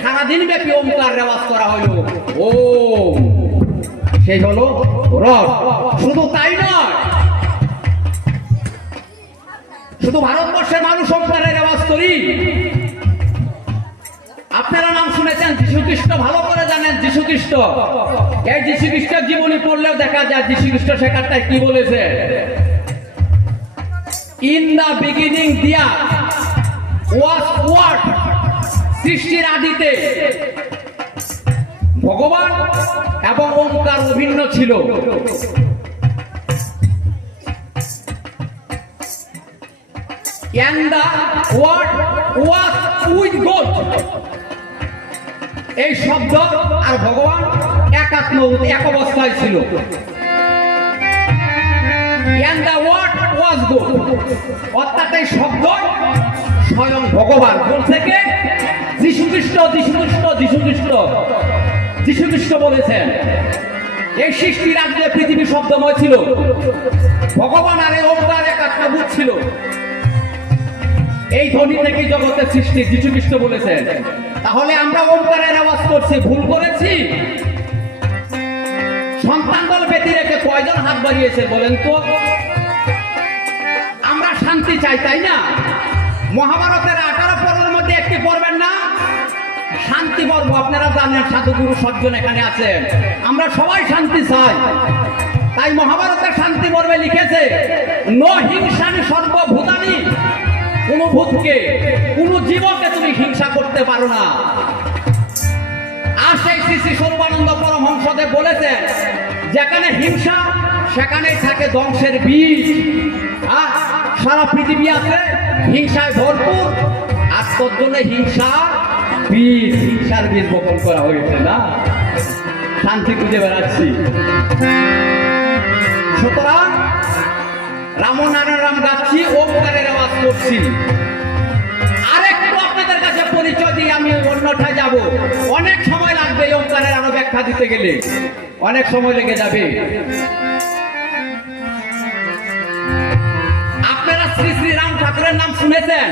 সারাদিন ব্যাপী ওমকার রেওয়াজ করা হইল। ও সেই হলো রস। শুধু তাই নয়, শুধু ভারতবর্ষের মানুষ ওমকারের রেওয়াজ করি। আপনারা নাম শুনেছেন যীশুখ্রিস্ট, ভালো করে জানেন যীশুখ্রিস্ট। এই যীশুখ্রিস্টের জীবনী পড়লেও দেখা যায় যীশুখ্রিস্ট সেখানটায় কি বলেছে? ইন দা বিগিনিং দিয়া ওয়াজ ওয়ার্ড, সৃষ্টির আদিতে ভগবান এবং ওমকার অভিন্ন ছিল। And the word was with God, এই শব্দ আর ভগবান এক অবস্থায় ছিল। And the word was God, অর্থাৎ এই শব্দ স্বয়ং ভগবান। বলছে কে? যীশুখ্রিস্ট। যীশুখ্রিস্ট যীশুখ্রিস্ট যীশুখ্রিস্ট বলেছেন এই সৃষ্টির আগে পৃথিবী শব্দময় ছিল, ভগবান আর এই ওমকার একাত্মভূত ছিল। এই ধ্বনি থেকে জগতের সৃষ্টি, যীশুখ্রিস্ট বলেছেন। তাহলে আমরা ওমকারের আওয়াজ করছি, ভুল করেছি? সন্তান দল বেঁধে রেখে কয়জন হাত বাড়িয়েছে বলেন তো? আমরা শান্তি চাই, তাই না? মহাভারতের 18 পর্বের মধ্যে একটি পর্বের নাম শান্তি পর্ব। আপনারা জানেন, সাধুগুরু সজ্জন এখানে আছেন, আমরা সবাই শান্তি চাই। তাই মহাভারতের শান্তি পর্বে লিখেছে, ন হিংসানি সর্বভূতানি, কোন ভূতকে, কোন জীবকে তুমি হিংসা করতে পারো না। আর সেই শ্রী শ্রী স্বরূপানন্দ পরমহংসদেব বলেছেন, যেখানে হিংসা সেখানেই থাকে ধ্বংসের বীজ। আর সারা পৃথিবী আছে হিংসায় ভরপুর, আর তোর জন্য হিংসা বীজ হিংসার বীজ বপন করা হয়েছে না, শান্তি খুঁজে বেড়াচ্ছি। সুতরাং রাম নারায়ণ রাম গাচ্ছি, ওমকারের আওয়াজ করছি। আরেকটু আপনাদের কাছে পরিচয় দিয়ে আমি অন্যথায় যাব, অনেক সময় লাগবে এই ওমকারের আরো ব্যাখ্যা দিতে গেলে, অনেক সময় লেগে যাবে। আপনারা শ্রী শ্রী রাম ঠাকুরের নাম শুনেছেন?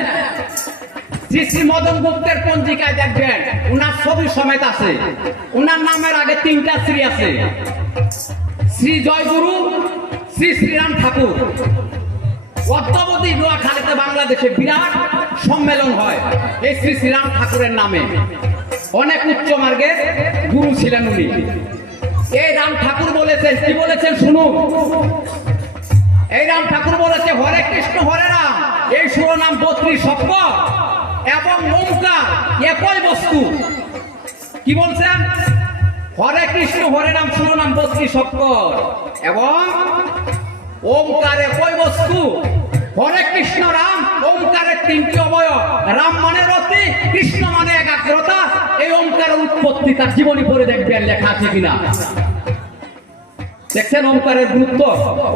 শ্রী শ্রী মদন গুপ্তের পঞ্জিকায় দেখবেন উনার ছবি সমেত আছে। উনার নামের আগে 3টা শ্রী আছে, শ্রী জয়গুরু, শ্রী শ্রীরাম ঠাকুর। অদ্যাবধি নোয়াখালীতে বাংলাদেশে বিরাট সম্মেলন হয় এই শ্রী শ্রীরাম ঠাকুরের নামে। অনেক উচ্চ মার্গের গুরু ছিলেন উনি। এই রাম ঠাকুর বলেছেন, কি বলেছেন শুনুন। এই রাম ঠাকুর বলেছে, হরে কৃষ্ণ হরে রাম এই শিরোনাম 32 শব্দ এবং ওমকার একই বস্তু। কি বলছেন? হরে কৃষ্ণ হরে রাম শিরোনাম 32 শব্দ এবং ওমকার একই বস্তু। হরে কৃষ্ণ রাম, ওমকারের 3টি অবয়ব। রাম মানে রতি, কৃষ্ণ মানে একাগ্রতা। এই ওমকারের উৎপত্তি তার জীবনী পড়ে দেখবেন লেখা আছে কিনা। দেখছেন ওমকারের গুরুত্ব?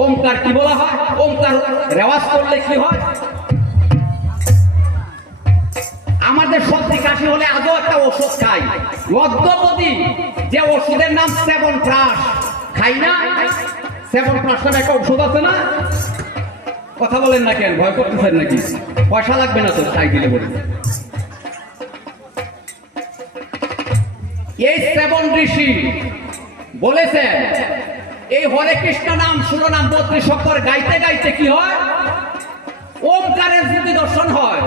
ওমকার কি বলা হয়? ওমকার রেওয়াজ করলে কি হয়? আমাদের সর্দি কাশি হলে আজও একটা ওষুধ খাই, অদ্যবধি যে ওষুধের নাম 7 প্লাস খাই না। 7 প্লাস নামে একটা ওষুধ আছে না? কথা বলেন না কেন? ভয় করতেছেন নাকি? পয়সা লাগবে না তো, খাই দিলে বলে। এই 7 ঋষি বলেছেন এই হরে কৃষ্ণ নাম শিরোনাম 32 শব্দ গাইতে গাইতে কি হয়? ওমকারের জ্যোতি দর্শন হয়।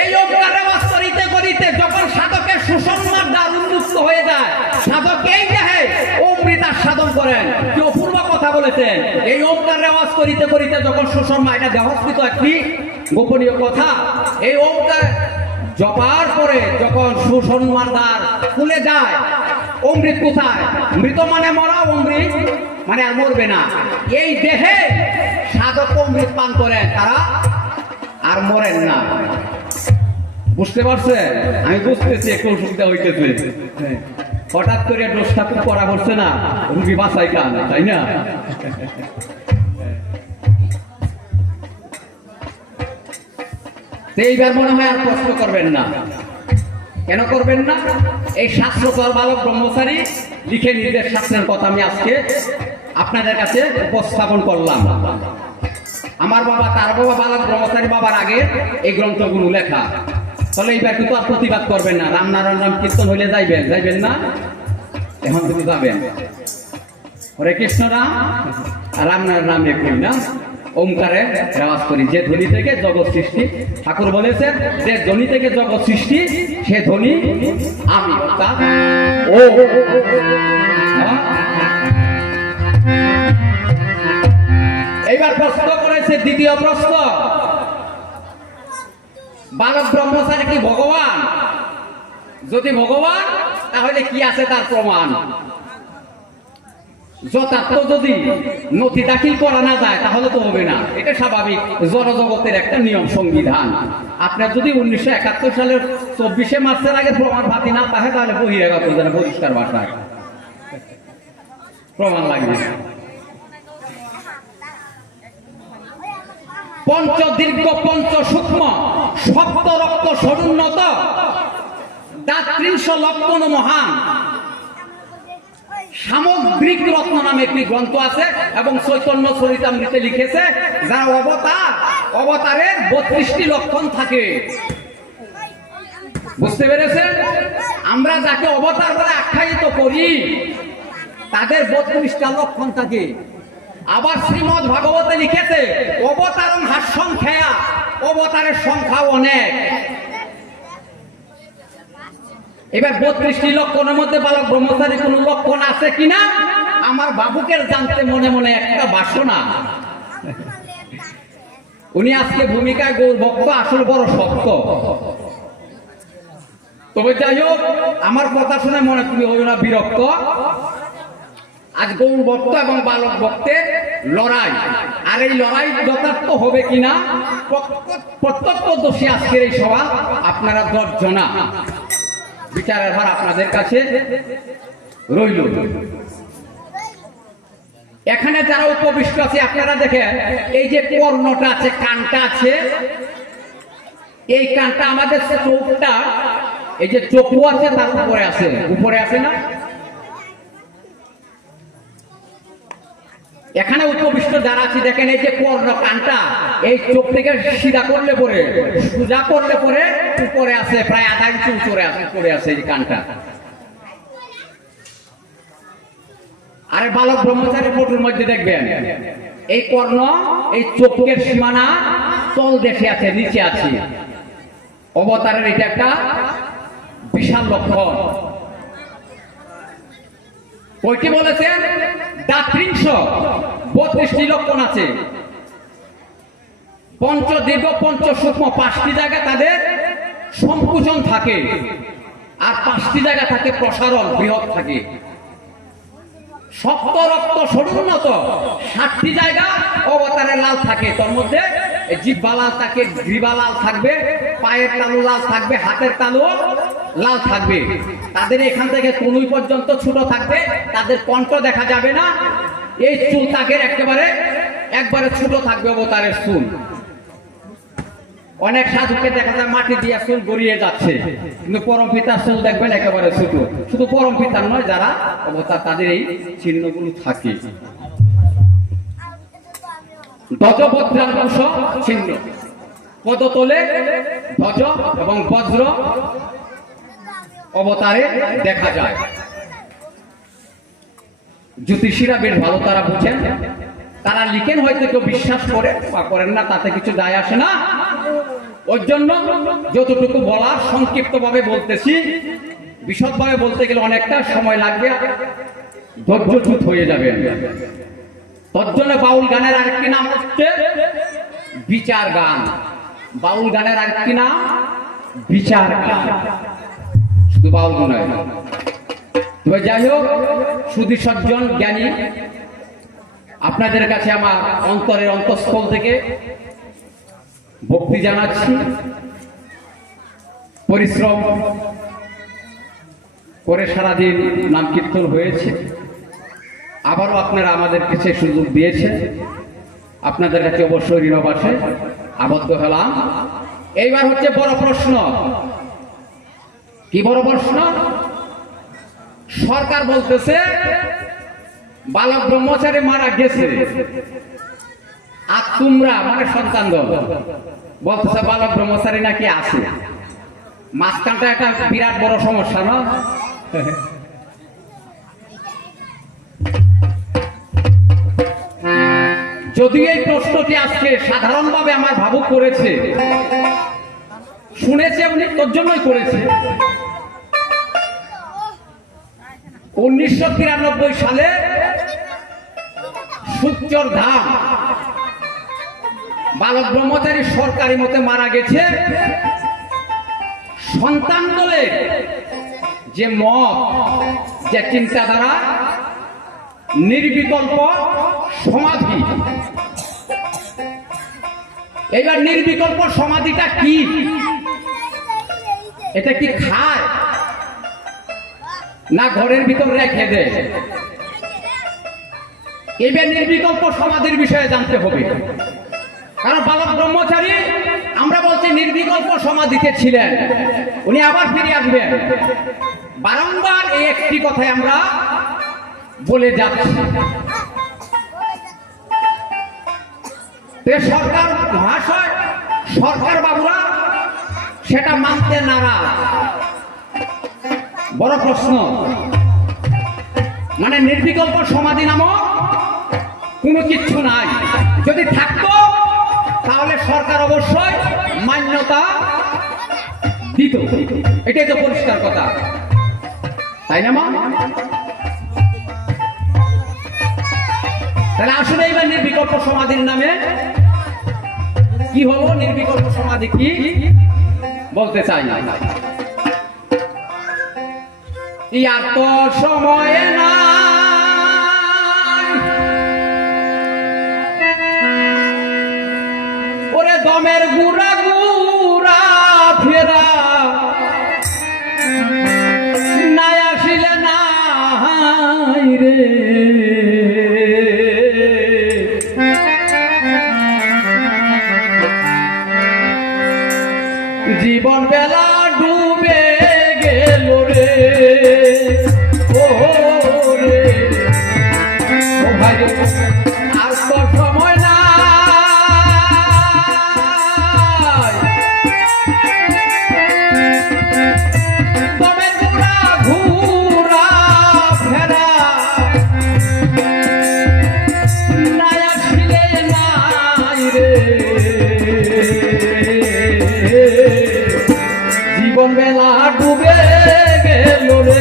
এই ওমকারের আওয়াজ করিতে করিতে যখন সাধকের সুসম্মান দ্বার উন্মুক্ত হয়ে যায়, সাধক এই দেহে অমৃতার সাধন করেন। কি অপূর্ব কথা বলেছেন। এই ওমকারের আওয়াজ করিতে করিতে যখন সুসম্মান, এটা দেহস্থিত একটি গোপনীয় কথা। এই ওমকার জপার পরে যখন সুসম্মান দ্বার খুলে যায়, অমৃত কোথায়? মৃত মানে মরা, অমৃত মানে আর মরবে না। এই দেহে সাধক অমৃত পান করেন, তারা আর মরেন না। বুঝতে পারছেন? আমি বুঝতেছি একটু অসুবিধা হইতেছে। হঠাৎ করে ডোজটা খুব করা পড়ছে না, রুগী বাঁচাই কান, তাই না? এইবার মনে হয় আর কষ্ট করবেন না। কেন করবেন না? এই শাস্ত্রকর বালক ব্রহ্মচারী লিখে নিজের শাস্ত্রের কথা আমি আজকে আপনাদের কাছে উপস্থাপন করলাম। আমার বাবা, তার বাবা বালক ব্রহ্মচারী বাবার আগে এই গ্রন্থগুলো লেখা। তাহলে এইবার কিন্তু আর প্রতিবাদ করবেন না। রাম নারায়ণ রাম কীর্তন হইলে যাইবেন না? এখন কিন্তু যাবেন। হরে কৃষ্ণ রাম, রাম নারায়ণ রাম একই না, ওমকারে রেওয়াজ করি। যে ধ্বনি থেকে জগৎ সৃষ্টি, ঠাকুর বলেছেন যে ধ্বনি থেকে জগৎ সৃষ্টি সে ধ্বনি আমি। ও এইবার প্রশ্ন করেছে, দ্বিতীয় প্রশ্ন, বালক ব্রহ্মচারী কি ভগবান? যদি ভগবান, তাহলে কি আছে তার প্রমাণ? যথার্থ যদি নথি দাখিল করা না যায় তাহলে তো হবে না। এটা স্বাভাবিক, জড়জগতের একটা নিয়ম সংবিধান। আপনার যদি 1971 সালের 24শে মার্চের আগে প্রমাণ পাতি না থাকে, তাহলে বহিরাগত যেন পরিষ্কার ভাষায় প্রমাণ লাগবে। পঞ্চ দীর্ঘ পঞ্চ সূক্ষ্ম সপ্ত রক্ত সদুন্নত দাত্রিংশ লক্ষণ মহান সামগ্রিক রত্ন নামে একটি গ্রন্থ আছে এবং চৈতন্য চরিতামৃতে লিখেছে যারা অবতারের 32টি লক্ষণ থাকে। বুঝতে পেরেছেন? আমরা যাকে অবতার বলে আখ্যায়িত করি তাদের 32টা লক্ষণ থাকে। আবার শ্রীমদ ভাগবতে লিখেছে অবতারং হাস্যং খেয়া, অবতারের সংখ্যা অনেক। এবার 32টি লক্ষণের মধ্যে বালক ব্রহ্মচারী কোন লক্ষণ আছে কিনা আমার বাবুকে জানতে মনে মনে একটা বাসনা। উনি আজকে ভূমিকায় গৌর ভক্ত, আসলে বড় শক্ত। তবে যাই হোক, আমার কথা শুনে মনে তুমি হইও না বিরক্ত। আজ গৌর ভক্ত এবং বালক ভক্তের লড়াই। আর এই লড়াই যথার্থ হবে কিনা প্রত্যক্ষদর্শী আজকের এই সভা আপনারা 10 জনা, বিচারের ভার আপনাদের কাছে রইল। এখানে যারা উপবিষ্ট আছে আপনারা দেখেন, এই যে কর্ণটা আছে, কানটা আছে, এই কানটা আমাদের চোখটা, এই যে চক্ষু আছে তার উপরে আছে না? এখানে উপবিষ্ট যারা আছে দেখেন, এই যে কর্ণ কানটা, এই চোখ থেকে সিধা করলে পরে, সোজা করলে পরে উপরে আছে, প্রায় আধা ইঞ্চি উপরে আছে এই কানটা। আর বালক ব্রহ্মচারী ফটোর মধ্যে দেখবেন এই কর্ণ, এই চোখের সীমানা তল দেশে আছে, নিচে আছে। অবতারের এটা একটা বিশাল লক্ষণ। কয়টি বলেছেন? দাত্রিংশ 32টি লক্ষণ আছে। পঞ্চদীর্ঘ পঞ্চ সূক্ষ্ম 5টি জায়গা তাদের সংকুচন থাকে, আর 5টি জায়গা থাকে প্রসারণ, বৃহৎ থাকে। শক্ত রক্ত সদুন্নত 7টি জায়গা অবতারের লাল থাকে। তার মধ্যে জিহ্বা লাল থাকে, গ্রীবা লাল থাকবে, পায়ের তালু লাল থাকবে, হাতের তালু লাল থাকবে। তাদের এখান থেকে কনুই পর্যন্ত ছোট থাকবে, তাদের কণ্ঠ দেখা যাবে না। এই চুল তাকের একবারে ছোট থাকবে অবতারের চুল। অনেক সাধুকে দেখা যায় মাটি দিয়ে চুল গড়িয়ে যাচ্ছে, কিন্তু পরম পিতার চুল দেখবেন একেবারে ছোট। শুধু পরম পিতার নয়, যারা অবতার তাদের এই চিহ্নগুলো থাকে। ধ্বজবজ্রাঙ্কুশ চিহ্ন, পদতলে ধ্বজ এবং বজ্র অবতারে দেখা যায়। জ্যোতিষীরা বেশ ভালো তারা বুঝেন, তারা লিখেন, হয়তো কেউ বিশ্বাস করে বা করেন না, তাতে কিছু দায় আসে না। ওর জন্য যতটুকু বলা সংক্ষিপ্ত ভাবে বলতেছি, বিশদভাবে বলতে গেলে অনেকটা সময় লাগবে, ধৈর্যচ্যুত হয়ে যাবে। তোর জন্য বাউল গানের আরেকটি নাম হচ্ছে বিচার গান। বাউল গানের আরেকটি নাম বিচার গান, শুধু বাউল নয়। তবে যাই হোক, সুধী সজ্জন জ্ঞানী, আপনাদের কাছে আমার অন্তরের অন্তঃস্থল থেকে ভক্তি জানাচ্ছি। পরিশ্রম করে সারাদিন নাম কীর্তন হয়েছে, আবারও আপনারা আমাদের কাছে সুযোগ দিয়েছেন। আপনাদের কাছে অবশ্যই ঋণবাসে আবদ্ধ হলাম। এইবার হচ্ছে বড় প্রশ্ন। কি বড় প্রশ্ন? সরকার বলতেছে বালক ব্রহ্মচারী মারা গেছে, আর তোমরা মানে সন্তান দল বলতেছে বালক ব্রহ্মচারী নাকি আছে। মাঝখানটা একটা বিরাট বড় সমস্যা না? যদিও এই প্রশ্নটি আজকে সাধারণভাবে আমার ভাবুক করেছে, শুনেছে উনি তোর জন্যই করেছে। 1993 সালে সুচর ধাম বালক ব্রহ্মচারী সরকারি মতে মারা গেছে। সন্তান দলে যে মত, যে চিন্তাধারা, নির্বিকল্প সমাধি। এবার নির্বিকল্প সমাধিটা কি? এটা কি খায় না ঘরের ভিতর রেখে দেয়? এবার নির্বিকল্প সমাধির বিষয়ে জানতে হবে। কারণ বালক ব্রহ্মচারী আমরা বলছি নির্বিকল্প সমাধিতে ছিলেন, উনি আবার ফিরে আসবেন। বারংবার এই একটি কথাই আমরা বলে যাচ্ছি। সরকার মহাশয়, সরকার বাবুরা সেটা মানতে নারাজ। বড় প্রশ্ন, মানে নির্বিকল্প সমাধি নামক কোনো কিচ্ছু নাই। যদি থাকতো তাহলে সরকার অবশ্যই মান্যতা দিত, এটাই তো পরিষ্কার কথা, তাই না মা? তাহলে আসলে এবার নির্বিকল্প সমাধির নামে কি হলো? নির্বিকল্প সমাধি কি বলতে চাই না। আর তো সময় না গুড়া গুড়া ফেরা নাই আসিলে নাই রে জীবন বেলা ডুবে গেল রে ও রে ও ভাই আর তো সময় নাই তবে ঘুরা ঘুরা ফেরা নাই আসিলে নাই রে জীবন বেলা ডুবে গেল রে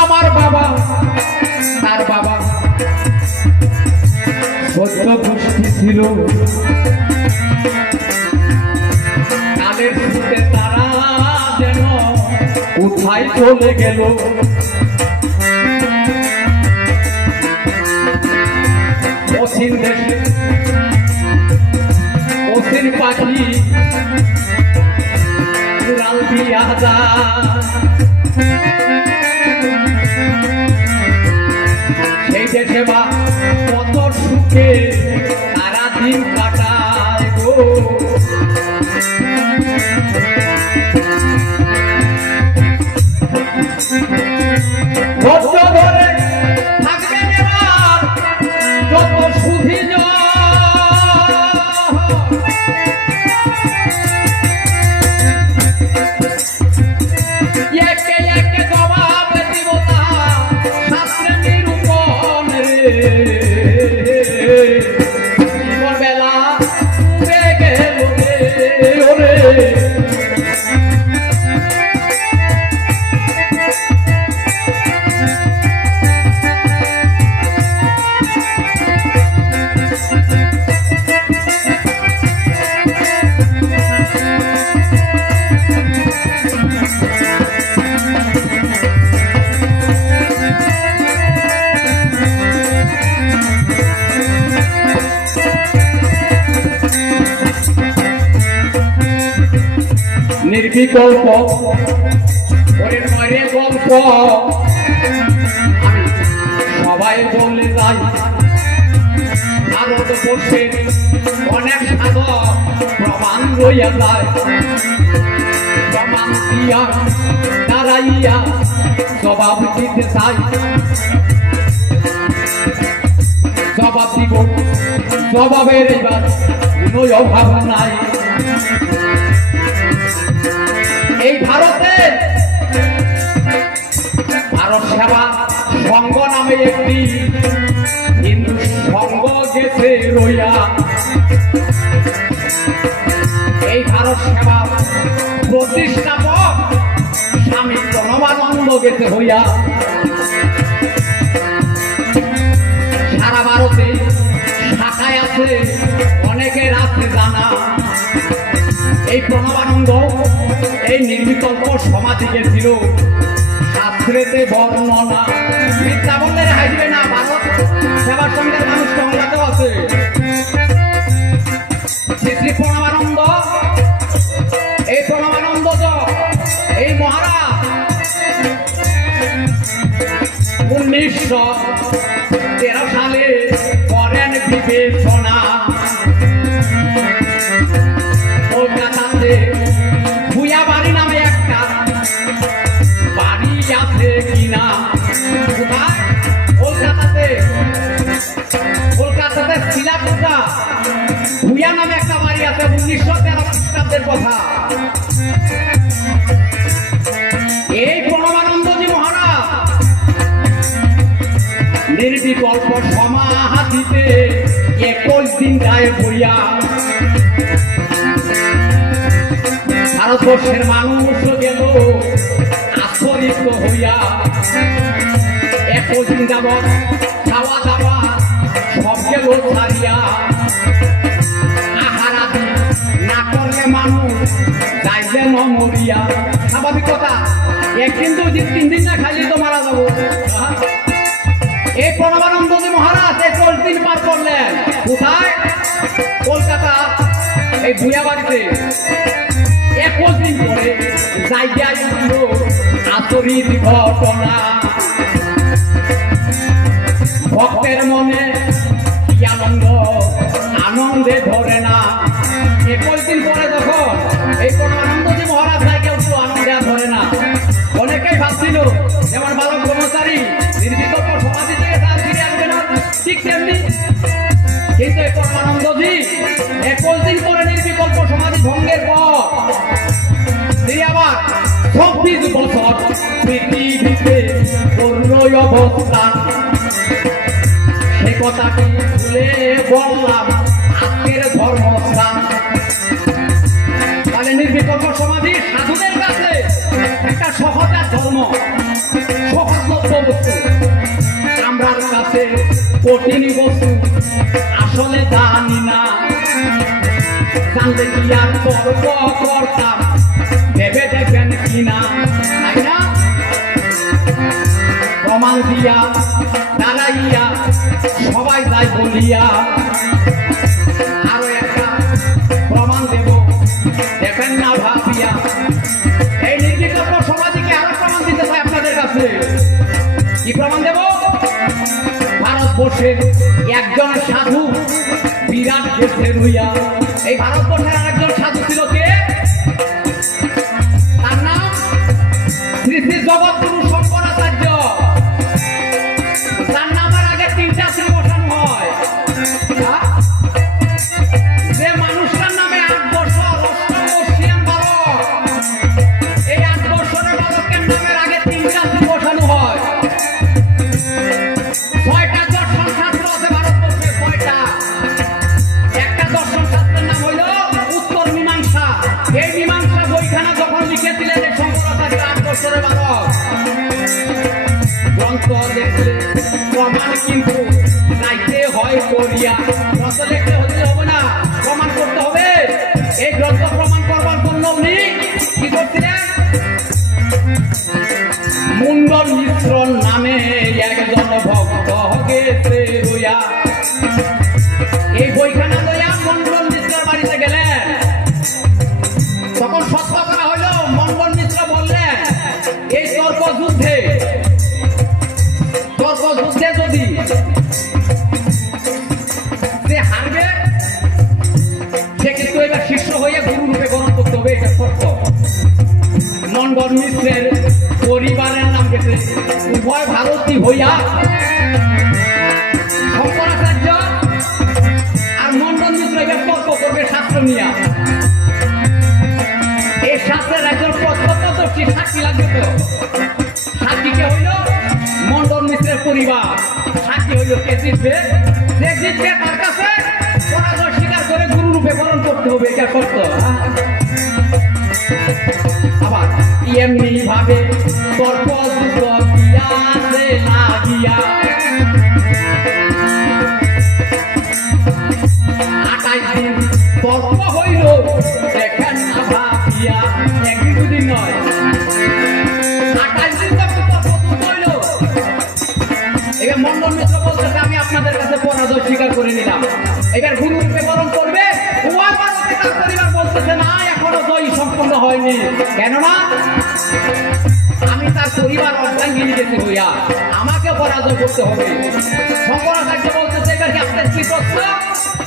আমার বাবা তার বাবা সত্য গোষ্ঠী ছিল কালের সুতে তারা যেন কোথায় চলে গেল অসীম দেশে অসীম পাখি উড়াল দিয়া যায় সেই দেশে বা কত সুখে সারা দিন কাটায় গো ধৈর্য ধরে থাকবেন এবার যত সুধী একে একে জবাব দিব না শাস্ত্রে নিরূপণ রে জীবন বেলা ডুবে গেল রে ওরে নির্বিকল্প ওরে মরে গল্প আমি সবাই বলে যাই ভারতবর্ষে অনেক সাধক প্রমাণ রইয়া যায় প্রমাণ দিয়া দাঁড়াইয়া জবাব দিতে চাই জবাব দিব জবাবের এবার কোনো অভাব নাই এই ভারতে ভারত সেবা সংঘ নামে একটি হিন্দু সংঘ গেছে রইয়া এই ভারত সেবা প্রতিষ্ঠাপক স্বামী প্রণবানন্দ গেছে হইয়া সারা ভারতে শাখায় আছে অনেকের আছে জানা এই প্রণবানন্দ এই নির্বিকল্প সমাধি গেছিল শাস্ত্রেতে বর্ণনা মিথ্যা বললে রেহাই দিবে না ভারত সেবার সঙ্গে মানুষ সংঘাতেও আছে শ্রী প্রণবানন্দ এই প্রণবানন্দ এই মহারাজ 1913 সালে করেন বিবেচনা কলকাতাতে ভুয়াবাড়ি নামে একটা বাড়ি আছে কিনা কোথায় কলকাতাতে শিলাপোতা ভুয়া নামে একটা বাড়ি আছে 1913 খ্রিস্টাব্দের কথা এই প্রণবানন্দজি মহারাজ নির্বিকল্প সমাধিতে 21 দিন যায় বইয়া ভারতবর্ষের মানুষ গেল আচরিত হইয়া। একদিন যাবৎ খাওয়া দাওয়া সব গেল ছাড়িয়া। আহারাদি না করলে মানুষ যাইবে মরিয়া। স্বাভাবিক কথা, একদিন 2 দিন 3 দিন না খাইলে তো মারা যাবো। এই প্রণবানন্দজি মহারাজ এই 10 দিন পার করলেন কোথায়? কলকাতা এই ভুয়াবাড়িতে। 21 দিন পরে জায়গায় উঠল আচরিত ঘটনা। ভক্তের মনে কি আনন্দ, আনন্দে ধরে না। 21 দিন পরে যখন এই প্রণবানন্দজি মহারাজ জায়গায় উঠলো, আনন্দে ধরে না। অনেকেই ভাবছিল যেমন বালক ব্রহ্মচারী নির্বিকল্প সমাধি থেকে তার ফিরে আসবে না, ঠিক তেমনি কিন্তু এই পরমানন্দজি 21 দিন পরে নির্বিকল্প সমাধি ভঙ্গের পর তিনি আবার 26 বছর পৃথিবীতে পূর্ণ অবস্থান। সে কথাটি ভুলে বললাম আজকের ধর্মস্থান। তাহলে নির্বিকল্প সমাধি সাধুদের কাছে একটা সহজাত ধর্ম, সহজলভ্য বস্তু। আমরার কাছে কঠিন বস্তু, আসলে জানি না। জানলে কি আর তর্ক করতাম, ভেবে দেখবেন কিনা, তাই না? প্রমাণ দিয়া দাঁড়াইয়া সবাই যাই বলিয়া। আরো একটা প্রমাণ দেব, দেখেন না ভাবিয়া। এই নির্বিকল্প সমাধিকে আরো প্রমাণ দিতে চাই আপনাদের কাছে। কি প্রমাণ দেব? ভারতবর্ষের একজন সাধু বিরাট দেশে রইয়া। এই ভারতবর্ষের আরেকজন সাধু ছিল কে? তার নাম শ্রী শ্রী জগৎগুরু শঙ্করাচার্য। তার নামের আগে 3টা শ্রী বসানো হয়। যে মানুষটার নামে 8 বছর অষ্টম বর্ষীয়ান বালক, এই 8 বছরের বালকের নামের আগে 3টা শ্রী বসানো হয়। 6টা দর্শন শাস্ত্র আছে ভারতবর্ষে, 6টা। একটা দর্শন শাস্ত্রের নাম হইল উত্তর মীমাংসা। এই মীমাংসা বইখানা যখন লিখেছিলেন এই শঙ্করাচার্য 8 বছরের বালক, গ্রন্থ লিখলে প্রমাণ কিন্তু চাইতে হয় করিয়া। গ্রন্থ লিখতে হলে হবে না, প্রমাণ করতে হবে। এই গ্রন্থ প্রমাণ করবার জন্য উনি কি করছিলেন? মুন্ডন মিশ্র নামে একজন ভক্ত গেছে রইয়া। এই বইখানা লইয়া মন্ডন মিশ্রের বাড়িতে গেলেন। তখন সত্য করা হইল। মন্ডন মিশ্র বললেন, এই তর্ক যুদ্ধে যদি সে হারবে, সে কিন্তু এবার শিষ্য হয়ে গুরু রূপে গ্রহণ করতে হবে, এটা সত্য। মন্ডন মিশ্রের পরিবারের নাম গেছে উভয় ভারতী হইয়া। শঙ্করাচার্য আর মন্ডন মিশ্র এবার তর্ক করবে শাস্ত্র নিয়ে। এই শাস্ত্রের একজন প্রত্যক্ষদর্শী সাক্ষী লাগবে। তো সাক্ষীকে হইল মন্ডন মিশ্রের পরিবার। সাক্ষী হইল কে জিতবে? যে জিতবে তার কাছে পরাজয় স্বীকার করে গুরু রূপে গ্রহণ করতে হবে, এটা সত্য। আবার এমনি ভাবে তর্ক যুদ্ধ দিয়াছে লাগিয়া। 28 দিন তর্ক হইল, দেখেন না ভাবিয়া। একদিন 2 দিন নয়, 28 দিন তর্ক হইল। এবার মন্ডন মিশ্র বলতেছে, আমি আপনাদের কাছে পরাজয় স্বীকার করে নিলাম। এবার গুরু রূপে গ্রহণ করবে। তার পরিবার বলতেছে, না, এখনো জয় সম্পূর্ণ হয়নি। কেননা আমি তার পরিবার অর্ধাঙ্গিনী গেছে হইয়া, আমাকে পরাজয় করতে হবে। শঙ্করাচার্য বলতেছে, এবার কি আপনার কি প্রশ্ন?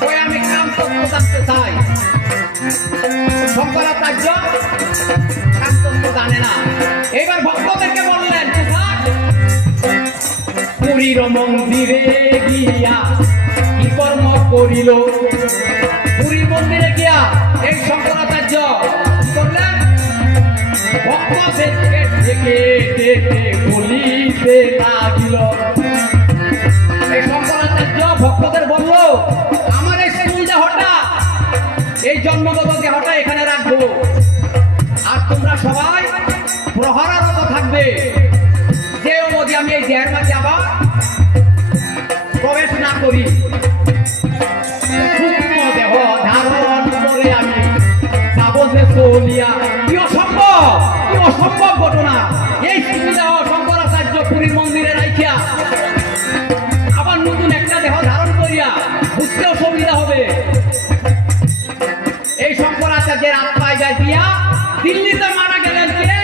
ওই আমি কাম তত্ত্ব জানতে চাই। শঙ্করাচার্য কাম তত্ত্ব জানে না। এবার ভক্তদেরকে বললেন, পুরীর মন্দিরে গিয়া কি কর্ম করিল? পুরীর মন্দিরে গিয়া এই শঙ্করাচার্য কি করলেন? ভক্তদেরকে ডেকে ডেকে বলিতে লাগিল। এই শঙ্করাচার্য ভক্তদের বলল, আমার এই স্কুল দেহটা, এই জন্মগত দেহটা এখানে রাখবো, এই দেহের মাঝে আবার প্রবেশ না করি, সূক্ষ্ম দেহ ধারণ করে আমি যাবো যে চলিয়া। কি অসম্ভব ঘটনা! এই সুবিধা শঙ্করাচার্য পুরীর মন্দিরে রাখিয়া আবার নতুন একটা দেহ ধারণ করিয়া বুঝতেও সুবিধা হবে। এই শঙ্করাচার্যের আত্মায় যায় দিয়া দিল্লিতে মারা গেলেন কে?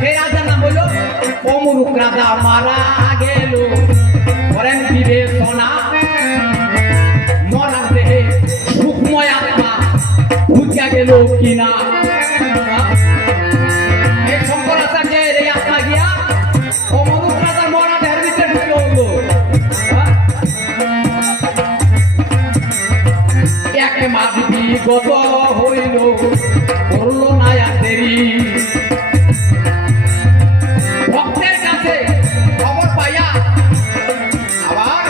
সেই রাজার নাম হইল অমরুক রাজা। মারা গেল, করেন বিবেচনা, মরার দেহে সুখময় আত্মা ঢুকিয়া গেল কিনা। এই শঙ্করাচার্যের এই আত্মা গিয়া অমরুক রাজার মরা দেহের ভিতরে ঢুকে হলো। এক মাস বিগত হইল, করল না আর দেরি। ভক্তের কাছে খবর পাইয়া আবার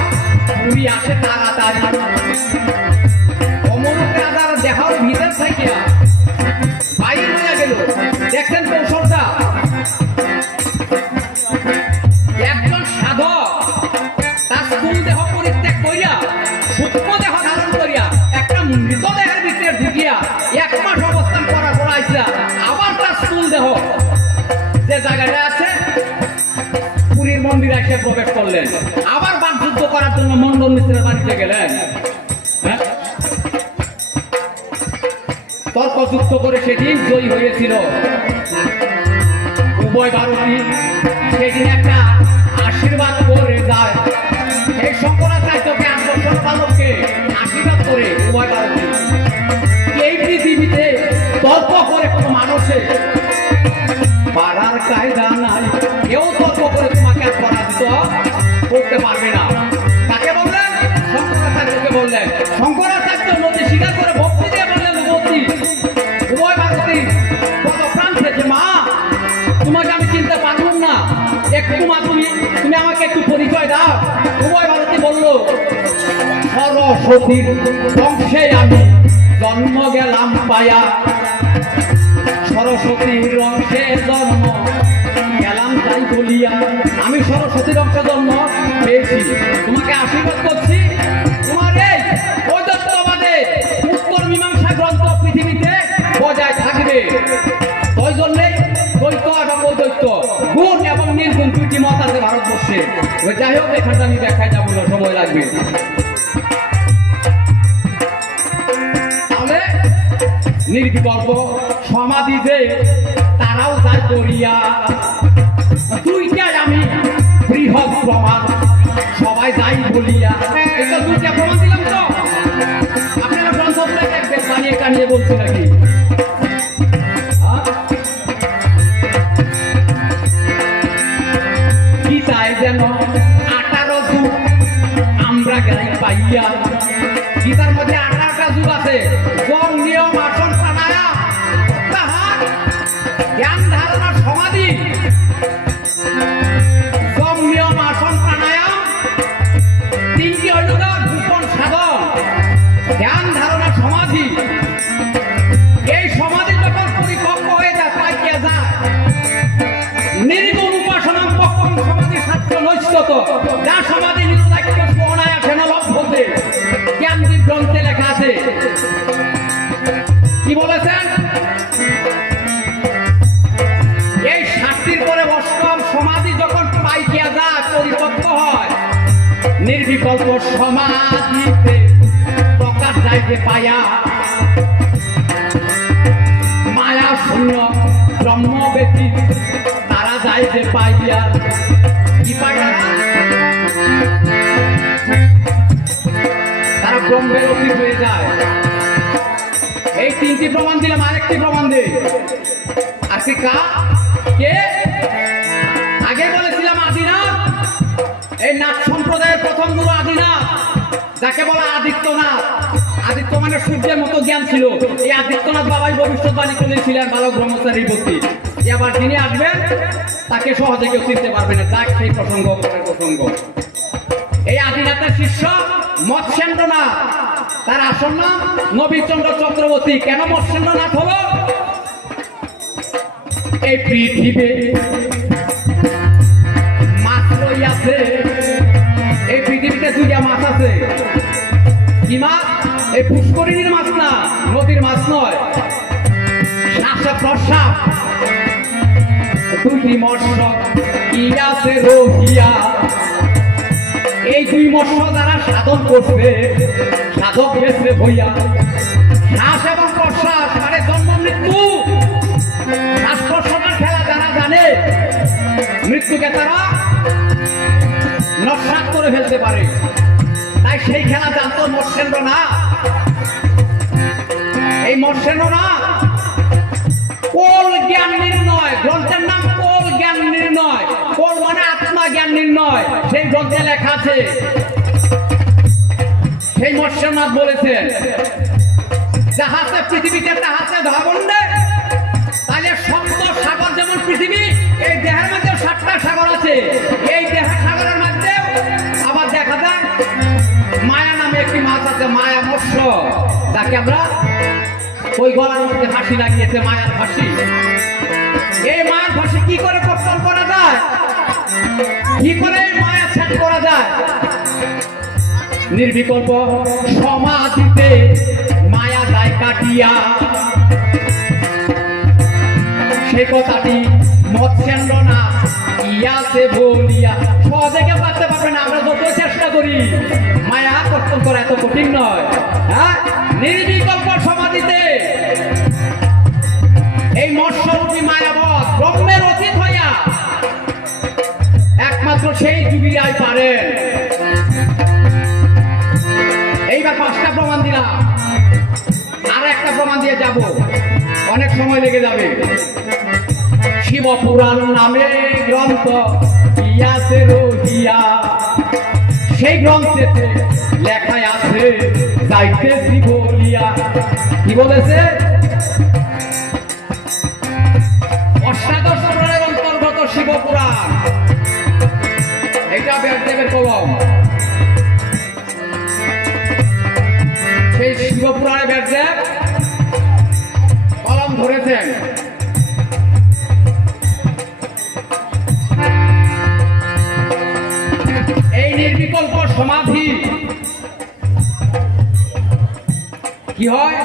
পুরী আসে তাড়াতাড়ি। অমরুক রাজার দেহার ভিতর থেকে বাইরে হয়ে গেল। দেখছেন কৌশলটা? একজন সাধক তার স্থূল দেহ পরিত্যাগ করিয়া সূক্ষ্ম দেহ ধারণ করিয়া একটা মৃতদেহের ভিতরে ঢুকিয়া 1 মাস অবস্থান করার পর আইসা আবার তার স্থূল দেহ যে জায়গাটা আছে পুরীর মন্দিরে এসে প্রবেশ করলেন। আবার বাকযুদ্ধ করার জন্য মন্ডল মিশ্রের বাড়িতে গেলেন। তর্কযুক্ত করে সেদিন জয়ী হয়েছিল উভয় ভারতী। সেদিন একটা আশীর্বাদ করে যায় এই শঙ্করাচার্যকে, 8 বছর বালককে আশীর্বাদ করে উভয় ভারতী। এই পৃথিবীতে তর্ক করে কোনো মানুষে পারার কায়দা নাই। কেউ তর্ক করে তোমাকে আর পরাজিত করতে পারবে না। তাকে বললেন? শঙ্করাচার্যকে বললেন। শঙ্করাচার্য নদী স্বীকার করে ভক্তি দিয়ে বললেন, ভক্তি উভয় ভারতী কত প্রাণ থেকে, মা তোমাকে আমি চিনতে পারলাম না, একটু মা তুমি আমাকে একটু পরিচয় দাও। উভয় ভারতী বলল, সরস্বতীর বংশে আমি জন্ম গেলাম পায়া, সরস্বতীর অংশে জন্ম গেলাম তাই বলিয়া। আমি সরস্বতীর অংশে জন্ম পেয়েছি, তোমাকে আশীর্বাদ করছি। তোমার এই বৈদত্তবাদে উত্তর মীমাংসা গ্রন্থ পৃথিবীতে বজায় থাকবে। ওই জন্যে দ্বৈত এবং অদ্বৈত, গুণ এবং নির্গুণ 2টি মত আছে ভারতবর্ষে। যাই হোক, এখানটা আমি দেখায় যাবো না, সময় লাগবে। তাহলে নির্বিকল্প সমাধি যে তারাও যায় করিয়া, 2টাই আমি বৃহৎ প্রমাণ সবাই যাই বলিয়া। এটা 2টা প্রমাণ দিলাম তো, আপনারা গ্রন্থগুলো দেখবেন, বানিয়ে কানিয়ে বলছি নাকি? গীতায় যেন 18 যুগ আমরা গেলে পাইয়া। গীতার মধ্যে 18টা যুগ আছে। যম, নিয়ম, আসন, প্রাণায়াম, প্রত্যাহার, জ্ঞান ধারণা, সমাধি। যম, নিয়ম, আসন, প্রাণায়াম 3টি হইল গোপন সাধন, জ্ঞান ধারণা, সমাধি। এই সমাধি যখন পরিপক্ক হয়ে যায়, পাইয়া যায় নির্গুণ উপাসনা পক্ষম সমাধি শাস্ত্র নৈষ্ঠত, যা সমাধি নিরুদাক্ষ অনায়াসেন লভ্যতে, জ্ঞান গ্রন্থে লেখা আছে। কি বলেছেন? এই 7টির পরে অষ্টম সমাধি যখন পাইয়া যায়, পরিপক্ক হয়, নির্বিকল্প সমাধিতে প্রকাশ যাইতে পায়া, মায়া শূন্য ব্রহ্ম ব্যতীত তারা যাইতে পাইয়া। কি পাইয়া? তারা ব্রহ্মের অতীত হয়ে যায়। এই 3টি প্রমাণ দিলাম, আরেকটি প্রমাণ দেই। আর কে? আগে বলেছিলাম আদিনাথ। এই নাথ সম্প্রদায়ের প্রথম গুরু আদিনাথ, যাকে বলা আদিত্যনাথ। আদিত্য মানে সূর্যের মতো জ্ঞান ছিল। এই আদিত্যনাথ বাবাই ভবিষ্যৎবাণী করেছিলেন বালক ব্রহ্মচারীর প্রতি। আবার যিনি আসবেন তাকে সহজে কেউ চিনতে পারবে না। যাক, সেই প্রসঙ্গ। এই আদিনাথের শিষ্য মৎস্যেন্দ্রনাথ, তার আসল নাম নবীচন্দ্র চক্রবর্তী। কেন মৎস্যেন্দ্রনাথ হলো? এই পৃথিবী মাছ লইয়া আছে। এই পৃথিবীতে দুইটা মাছ আছে। কি মাছ? এই পুষ্করিণীর মাছ না, নদীর মাছ নয়, শ্বাস প্রশ্বাস। দুইটি মৎস্য কি আছে রহিয়া, এই দুই মৎস্য যারা সাধন করছে, সাধক গেছে ভইয়া। শ্বাস এবং প্রশ্বাস মানে জন্ম মৃত্যু, শ্বাস প্রশ্বাসের খেলা যারা জানে, মৃত্যুকে তারা নস্বাত করে ফেলতে পারে। তাই সেই খেলা জানতো মৎস্যেন্দ্র না, এই মৎস্যেন্দ্র না। কোল জ্ঞান নির্ণয় গ্রন্থের নাম কোল জ্ঞান নির্ণয়। কোল মানে আত্মা জ্ঞান নির্ণয়, সেই গ্রন্থে লেখা আছে। সেই মৎস্যনাথ বলেছেন, যাহাতে পৃথিবীতে তাহাতে ধরাবন্ধে। তাহলে সপ্ত সাগর যেমন পৃথিবী, এই দেহের মধ্যে 7টা সাগর আছে। এই দেহের সাগরের মধ্যে আবার দেখা যায় মায়া নামে একটি মাছ আছে, মায়া মৎস্য, যাকে আমরা ওই গলার মধ্যে ফাঁসি লাগিয়েছে, মায়ার ফাঁসি। এই মায়ার ফাঁসি কি করে কর্তন করা যায়, কি করে মায়া ছেদ করা যায়? নির্বিকল্প সমাধিতে মায়া যায় কাটিয়া। সেই কথাটি মৎস্যেন্দ্র না ইয়াতে বলিয়া। সহজে কেউ পারতে পারবে না, আমরা যত চেষ্টা করি। মায়া কর্তন করা এত কঠিন নয়। হ্যাঁ, নির্বিকল্প সমাধিতে এই মৎস্যরূপী মায়াবৎ ব্রহ্মের অতীত হইয়া একমাত্র সেই যুগিয়াই পারেন। এইবার 5টা প্রমাণ দিলাম, আর একটা প্রমাণ দিয়ে যাব, অনেক সময় লেগে যাবে। শিবপুরাণ নামে গ্রন্থ ইয়াছে রহিয়া, সেই গ্রন্থেতে লেখায় আছে যাইতেছি বলিয়া। কি বলেছে? অষ্টাদশ পুরাণের অন্তর্গত শিবপুরাণ। এটা ব্যাসদেবের কলম। সেই শিবপুরাণে ব্যাসদেব কলম ধরেছেন। এই নির্বিকল্প সমাধি কি হয়?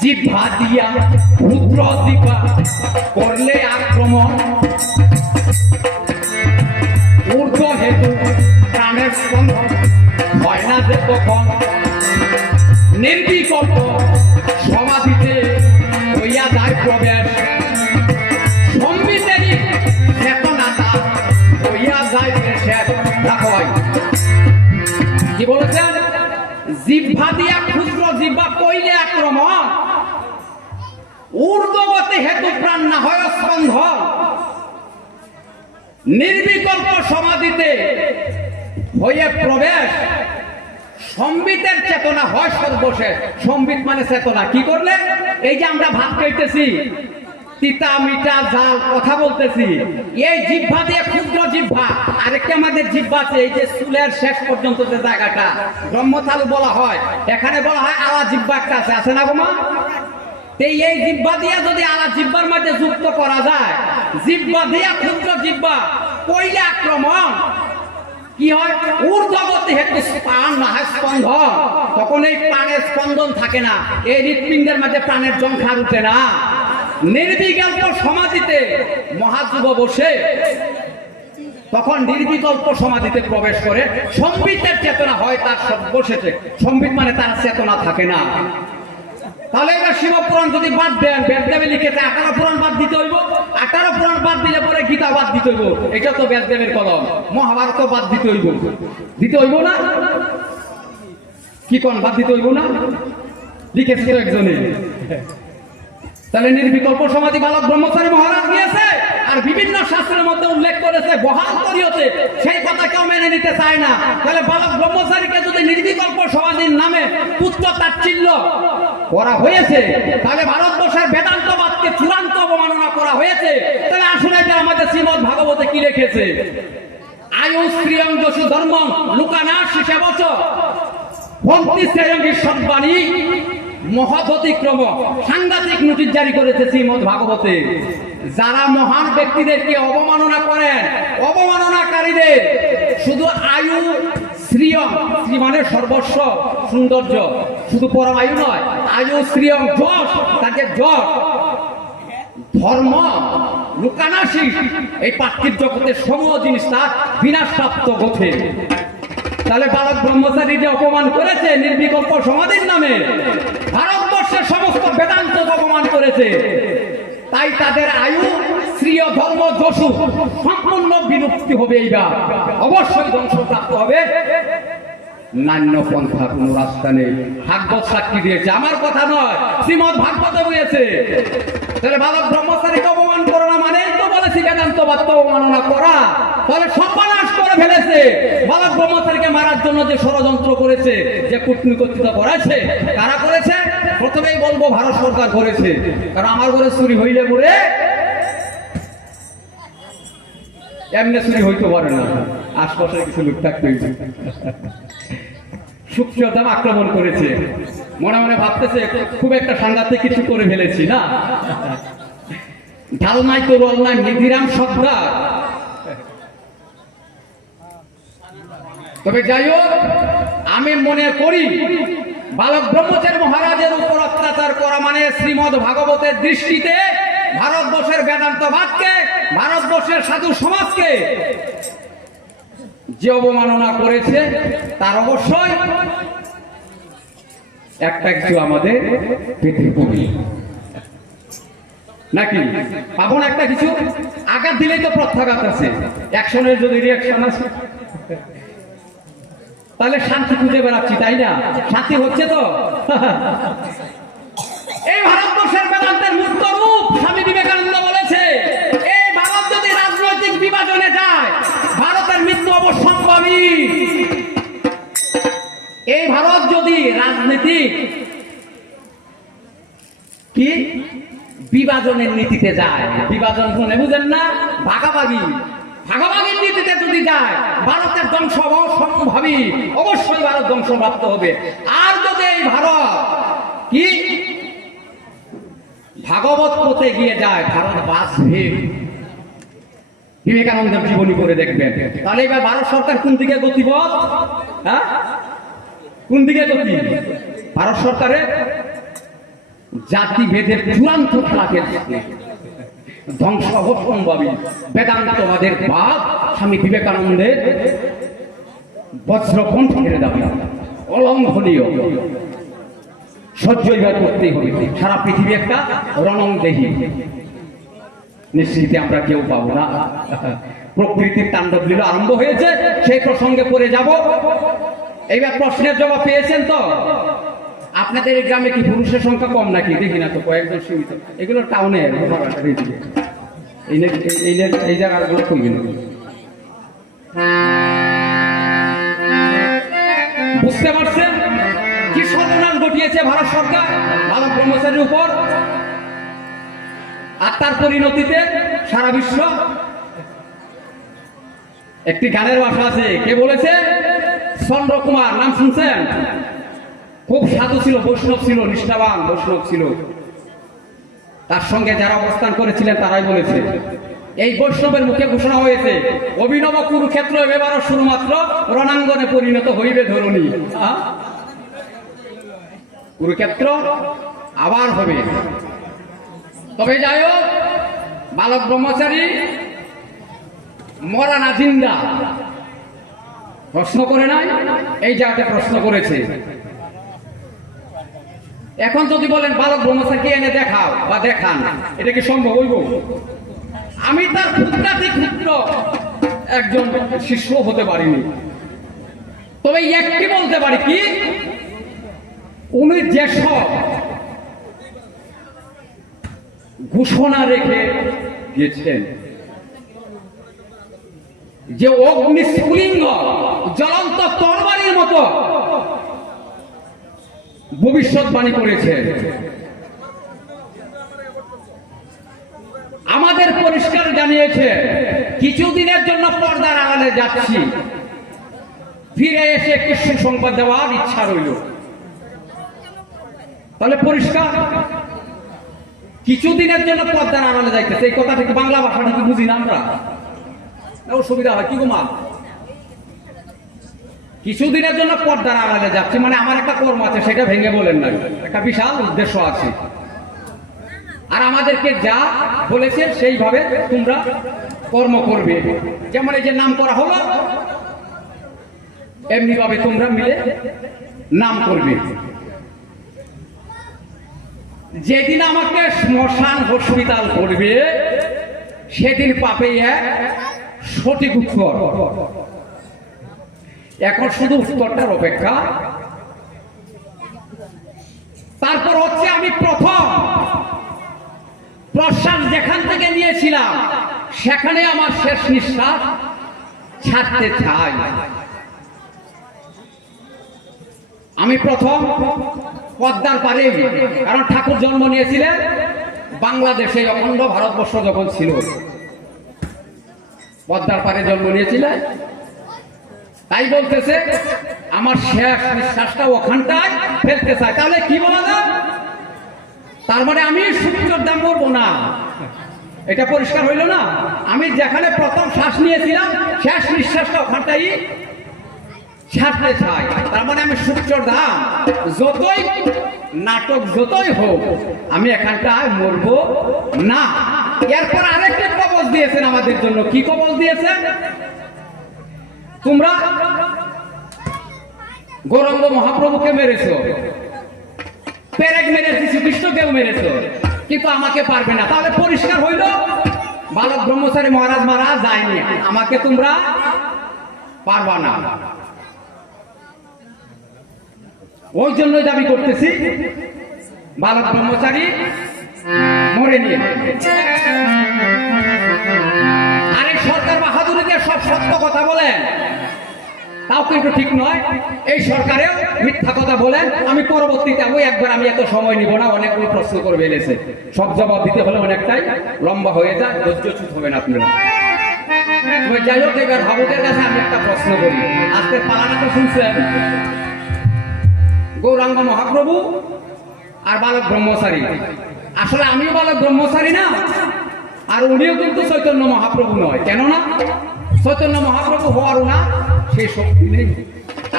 জিহ্বা দিয়া রুদ্র জিহ্বা করলে আক্রমণ, ঊর্ধ্ব হেতু প্রাণের স্পন্দন হয় না যে তখন। নির্বিকল্প সমাধিতে হইয়া যায় প্রবেশ, সম্বিতেরই চেতনাটা হইয়া যায় শেষ। দেখো কি বলেছেন? জিহ্বা দিয়া ক্ষুদ্র জিহ্বা কইলে আক্রমণ, ঊর্ধ্বগতি হেতু প্রাণ না হয় স্পন্দন। নির্বিকল্প সমাধিতে হইয়া প্রবেশ, সম্বিতের চেতনা হয় সর্বশেষ। সম্বিত মানে চেতনা। কি করলে? এই যে আমরা ভাত খাইতেছি, তিতা মিঠা জাল কথা বলতেছি, এই জিহ্বা দিয়ে ক্ষুদ্র জিহ্বা। আরেকটা আমাদের জিহ্বা আছে, এই যে চুলের শেষ পর্যন্ত যে জায়গাটা ব্রহ্মতালু বলা হয়, এখানে বলা হয় আলা জিহ্বা একটা আছে, আছে না গোমা? এই জিহ্বা দিয়ে যদি আলা জিহ্বার মধ্যে যুক্ত করা যায়, জিহ্বা দিয়া ক্ষুদ্র জিহ্বা কইলে আক্রমণ, কি হয়? ঊর্ধ্বগতি হেতু প্রাণ না হয় স্পন্দন। তখন এই প্রাণের স্পন্দন থাকে না, এই হৃৎপিণ্ডের মধ্যে প্রাণের জংখার উঠে না। নির্বিকল্প সমাধিতে মহাযুগ বসে তখন নির্বিকল্প সমাধিতে প্রবেশ করে, সম্বিতের চেতনা হয় তার সর্বশেষে। সম্বিত মানে তার চেতনা থাকে না। তাহলে এবার শিবপুরাণ যদি বাদ দেন, ব্যাসদেবে লিখেছে 18 পুরাণ বাদ দিতে হইব। 18 পুরাণ বাদ দিলে পরে গীতা বাদ দিতে হইব। এটা তো ব্যাসদেবের কলম। মহাভারত বাদ দিতে হইব, দিতে হইব না? কি কোন বাদ দিতে হইব না? লিখেছে তো একজনে। তাহলে নির্বিকল্প সমাধি বালক ব্রহ্মচারী মহারাজ গিয়েছে, আর বিভিন্ন শাস্ত্রের মধ্যে উল্লেখ করেছে বহাল করিয়তে, সেই কথা কেউ মেনে নিতে চায় না। তাহলে বালক ব্রহ্মচারীকে যদি নির্বিকল্প সমাধির নামে পুত্র তাচ্ছিল্য করা হয়েছে, তাহলে ভারতবর্ষের বেদান্তবাদকে চূড়ান্ত অবমাননা করা হয়েছে। তাহলে আসলে যে আমাদের শ্রীমদ ভাগবতে কি লিখেছে? আয়ু স্ত্রিয়ং যশু ধর্ম লুকানা শিশে বছর ভক্তি শ্রেয়ঙ্গী সদ্বাণী মহৎ অতিক্রম সাংঘাতিক নোটিশ জারি করেছে শ্রীমদ ভাগবতে। যারা মহান ব্যক্তিদেরকে অবমাননা করেন, অবমাননাকারীদের শুধু আয়ু শ্রিয়ম, শ্রী মানে সর্বস্ব সৌন্দর্য, শুধু পরম আয়ু নয়, আয়ু শ্রিয়ম যশ, তাদের যশ, ধর্ম, লুকানাশি, এই পার্থিব জগতের সমূহ জিনিস তার বিনাশপ্রাপ্ত ঘটে। তাহলে বালক ব্রহ্মচারী যে অপমান করেছে নির্বিকল্প সমাধির নামে, ভারতবর্ষের সমস্ত বেদান্ত অপমান করেছে, তাই তাদের আয়ু শ্রীয় ধর্ম যশু সম্পূর্ণ বিলুপ্তি হবে। এইবার অবশ্যই ধ্বংসপ্রাপ্ত হবে। নান্য পন্থা কোন রাস্তা নেই। ভাগবত সাক্ষী দিয়েছে, আমার কথা নয়, শ্রীমদ ভাগবত বলেছে। তাহলে বালক ব্রহ্মচারীকে অপমান করো না মানে তো বলেছি বেদান্তবাদ অবমাননা করা। তাহলে সর্বনাশ করে ফেলেছে। বালক ব্রহ্মচারীকে মারার জন্য যে ষড়যন্ত্র করেছে, যে কূটনীতিকতা করেছে, কারা করেছে? প্রথমেই বলবো ভারত সরকার করেছে। কারণ আমার ঘরে চুরি হইলে পরে এমনি চুরি হইতে পারে না, আশপাশে কিছু লোক থাকতে হইবে। সুপ্রিয়তাম আক্রমণ করেছে, মনে মনে ভাবতেছে খুব একটা সাংঘাতিক কিছু করে ফেলেছি না, ঢাল নাই তো রল নাই, নিধিরাম সর্দার। তবে যাই হোক, আমি মনে করি বালক ব্রহ্মচারী মহারাজের উপর অত্যাচার করা মানে শ্রীমদ ভাগবতের দৃষ্টিতে ভারতবর্ষের বেদান্তবাদকে, ভারতবর্ষের সাধু সমাজকে যে অবমাননা করেছে, তার অবশ্যই একটা কিছু আমাদের পেতে হবে নাকি? পাবো না একটা কিছু? আঘাত দিলেই তো প্রত্যাঘাত আছে, অ্যাকশনের যদি রিয়াকশন আছে, তাহলে শান্তি খুঁজে বেড়াচ্ছি, তাই না? শান্তি হচ্ছে তো? এই ভারতবর্ষের বেদান্তের মুক্ত রূপ স্বামী বিবেকানন্দ বলেছে, এই ভারত যদি রাজনৈতিক বিভাজনে যায়, ভারতের মৃত্যু অবশ্যম্ভাবী। এই ভারত যদি রাজনীতিক কি বিভাজনের নীতিতে যায়, বিভাজন শুনে বুঝেন না, ভাগাভাগি, ভাগাভাগির নীতিতে যদি যায়, ভারতের ধ্বংস অবশ্যম্ভাবী, অবশ্যই ভারত ধ্বংসপ্রাপ্ত হবে। আর যদি এই ভারত কি ভাগবত পথে গিয়ে যায়, ভারত বাঁচবে। বিবেকানন্দের জীবনী করে দেখবেন। তাহলে এবার ভারত সরকার কোন দিকে গতিপথ? হ্যাঁ, কোন দিকে গতি? ভারত সরকারের জাতি ভেদের চূড়ান্ত খেলা খেলছে, ধ্বংস অবশ্যম্ভাবী। বেদান্তবাদের বাদ স্বামী বিবেকানন্দের বজ্রকণ্ঠ ছেড়ে দাবি অলঙ্ঘনীয়, সহ্যই করতেই হবে। সারা পৃথিবী একটা রণংদেহী, নিশ্চিতে আমরা কেউ পাবো না। প্রকৃতির তাণ্ডব লীলা আরম্ভ হয়েছে, সেই প্রসঙ্গে পড়ে যাব। এইবার প্রশ্নের জবাব পেয়েছেন তো? আপনাদের এই গ্রামে কি পুরুষের সংখ্যা কম নাকি? দেখি না তো, কয়েকজন সীমিত। এগুলো টাউনে এই জায়গাগুলো কমবে না। বুঝতে পারছেন কি সর্বনাশ ঘটিয়েছে ভারত সরকার বালক ব্রহ্মচারীর উপর, আর তার পরিণতিতে সারা বিশ্ব। একটি গানের ভাষা আছে, কে বলেছে? চন্দ্র কুমার, নাম শুনছেন? খুব সাধু ছিল, বৈষ্ণব ছিল, নিষ্ঠাবান বৈষ্ণব ছিল। তার সঙ্গে যারা অবস্থান করেছিলেন তারাই বলেছে, এই বৈষ্ণবের মুখে ঘোষণা হয়েছে, অভিনব কুরুক্ষেত্র এবারও শুধুমাত্র রণাঙ্গনে পরিণত হইবে ধরণী। কুরুক্ষেত্র আবার হবে। তবে যাই হোক, বালক ব্রহ্মচারী মরা না জিন্দা প্রশ্ন করে নাই, এই জায়গাটা প্রশ্ন করেছে। এখন যদি বলেন বালক ব্রহ্মচারীকে এনে দেখাও বা দেখান, এটা কি সম্ভব হইব? আমি তার ক্ষুদ্রাতি ক্ষুদ্র একজন শিষ্য হতে পারিনি, তবে একটি বলতে পারি কি, উনি যেসব ঘোষণা রেখে গেছেন, যে অগ্নিস্ফুলিঙ্গ জ্বলন্ত তরবারির মতো ভবিষ্যৎবাণী করেছেন, আমাদের পরিষ্কার জানিয়েছে, কিছুদিনের জন্য পর্দার আড়ালে যাচ্ছি, ফিরে এসে একটি সুসংবাদ দেওয়ার ইচ্ছা রইল। তাহলে পরিষ্কার কিছুদিনের জন্য পর্দার আড়ালে যাইতেছে, এই কথা থেকে বাংলা ভাষাটা কি বুঝি না আমরা? অসুবিধা হয় কি গোমা? কিছুদিনের জন্য পর্দার আড়ালে যাচ্ছে মানে আমার একটা কর্ম আছে, সেটা ভেঙে বলেন না, একটা বিশাল উদ্দেশ্য আছে। আর আমাদেরকে যা বলেছে সেইভাবে তোমরা কর্ম করবে। যেমন এই যে নাম করা হলো, এমনি ভাবে তোমরা মিলে নাম করবে। যেদিন আমাকে শ্মশান হসপিটাল করবে সেদিন পাবে সঠিক উত্তর। এখন শুধু উত্তরটার অপেক্ষা। তারপর হচ্ছে আমি প্রথম প্রশ্বাস যেখান থেকে নিয়েছিলাম সেখানে আমার শেষ নিঃশ্বাস ছাড়তে চাই। আমি প্রথম পদ্মার পারে, কারণ ঠাকুর জন্ম নিয়েছিলেন বাংলাদেশে, অখণ্ড ভারতবর্ষ যখন ছিল, পদ্মার পারে জন্ম নিয়েছিলেন। তাই বলতেছে আমার শেষ নিঃশ্বাসটা ওখানটায় ফেলতে চাই। তাহলে কি বলা যায়? তার মানে আমি সূর্যের দাম করবো না, এটা পরিষ্কার হইল না? আমি যেখানে প্রথম শ্বাস নিয়েছিলাম শেষ নিঃশ্বাসটা ওখানটাই ছাড়তে চাই। তার মানে আমি সূর্যের দাম যতই নাটক যতই হোক আমি এখানটায় মরবো না। এরপর আরেকটি কবচ দিয়েছেন আমাদের জন্য। কি কবচ দিয়েছেন? তোমরা গৌরাঙ্গ মহাপ্রভুকে মেরেছ, পেরেক মেরেছি, শ্রীকৃষ্ণকেও মেরেছ, কিন্তু আমাকে পারবে না। তাহলে পরিষ্কার হইল বালক ব্রহ্মচারী মহারাজ মারা যায়নি, আমাকে তোমরা পারবা না। ওই জন্যই দাবি করতেছি বালক ব্রহ্মচারী মরে নিয়ে। আরে সরকার বাহাদুরিকে সব সত্য কথা বলেন, তাও কিন্তু ঠিক নয়। এই সরকারেও মিথ্যা কথা বলেন। আমি পরবর্তীতে একবার আমি এত সময় নিব না, অনেকগুলো প্রশ্ন করে ফেলেছে, সব জবাব দিতে হলে অনেকটাই লম্বা হয়ে যায়, ধৈর্যচ্যুত হবেন আপনারা। যাই হোক, এবার ভাবুকের কাছে আমি একটা প্রশ্ন করি। আজকের পালাটা তো শুনছেন, গৌরাঙ্গ মহাপ্রভু আর বালক ব্রহ্মচারী। আসলে আমিও বালক ব্রহ্মচারী না, আর উনিও কিন্তু চৈতন্য মহাপ্রভু নয়। কেননা চৈতন্য মহাপ্রভু হওয়ার না সেই শক্তি নেই,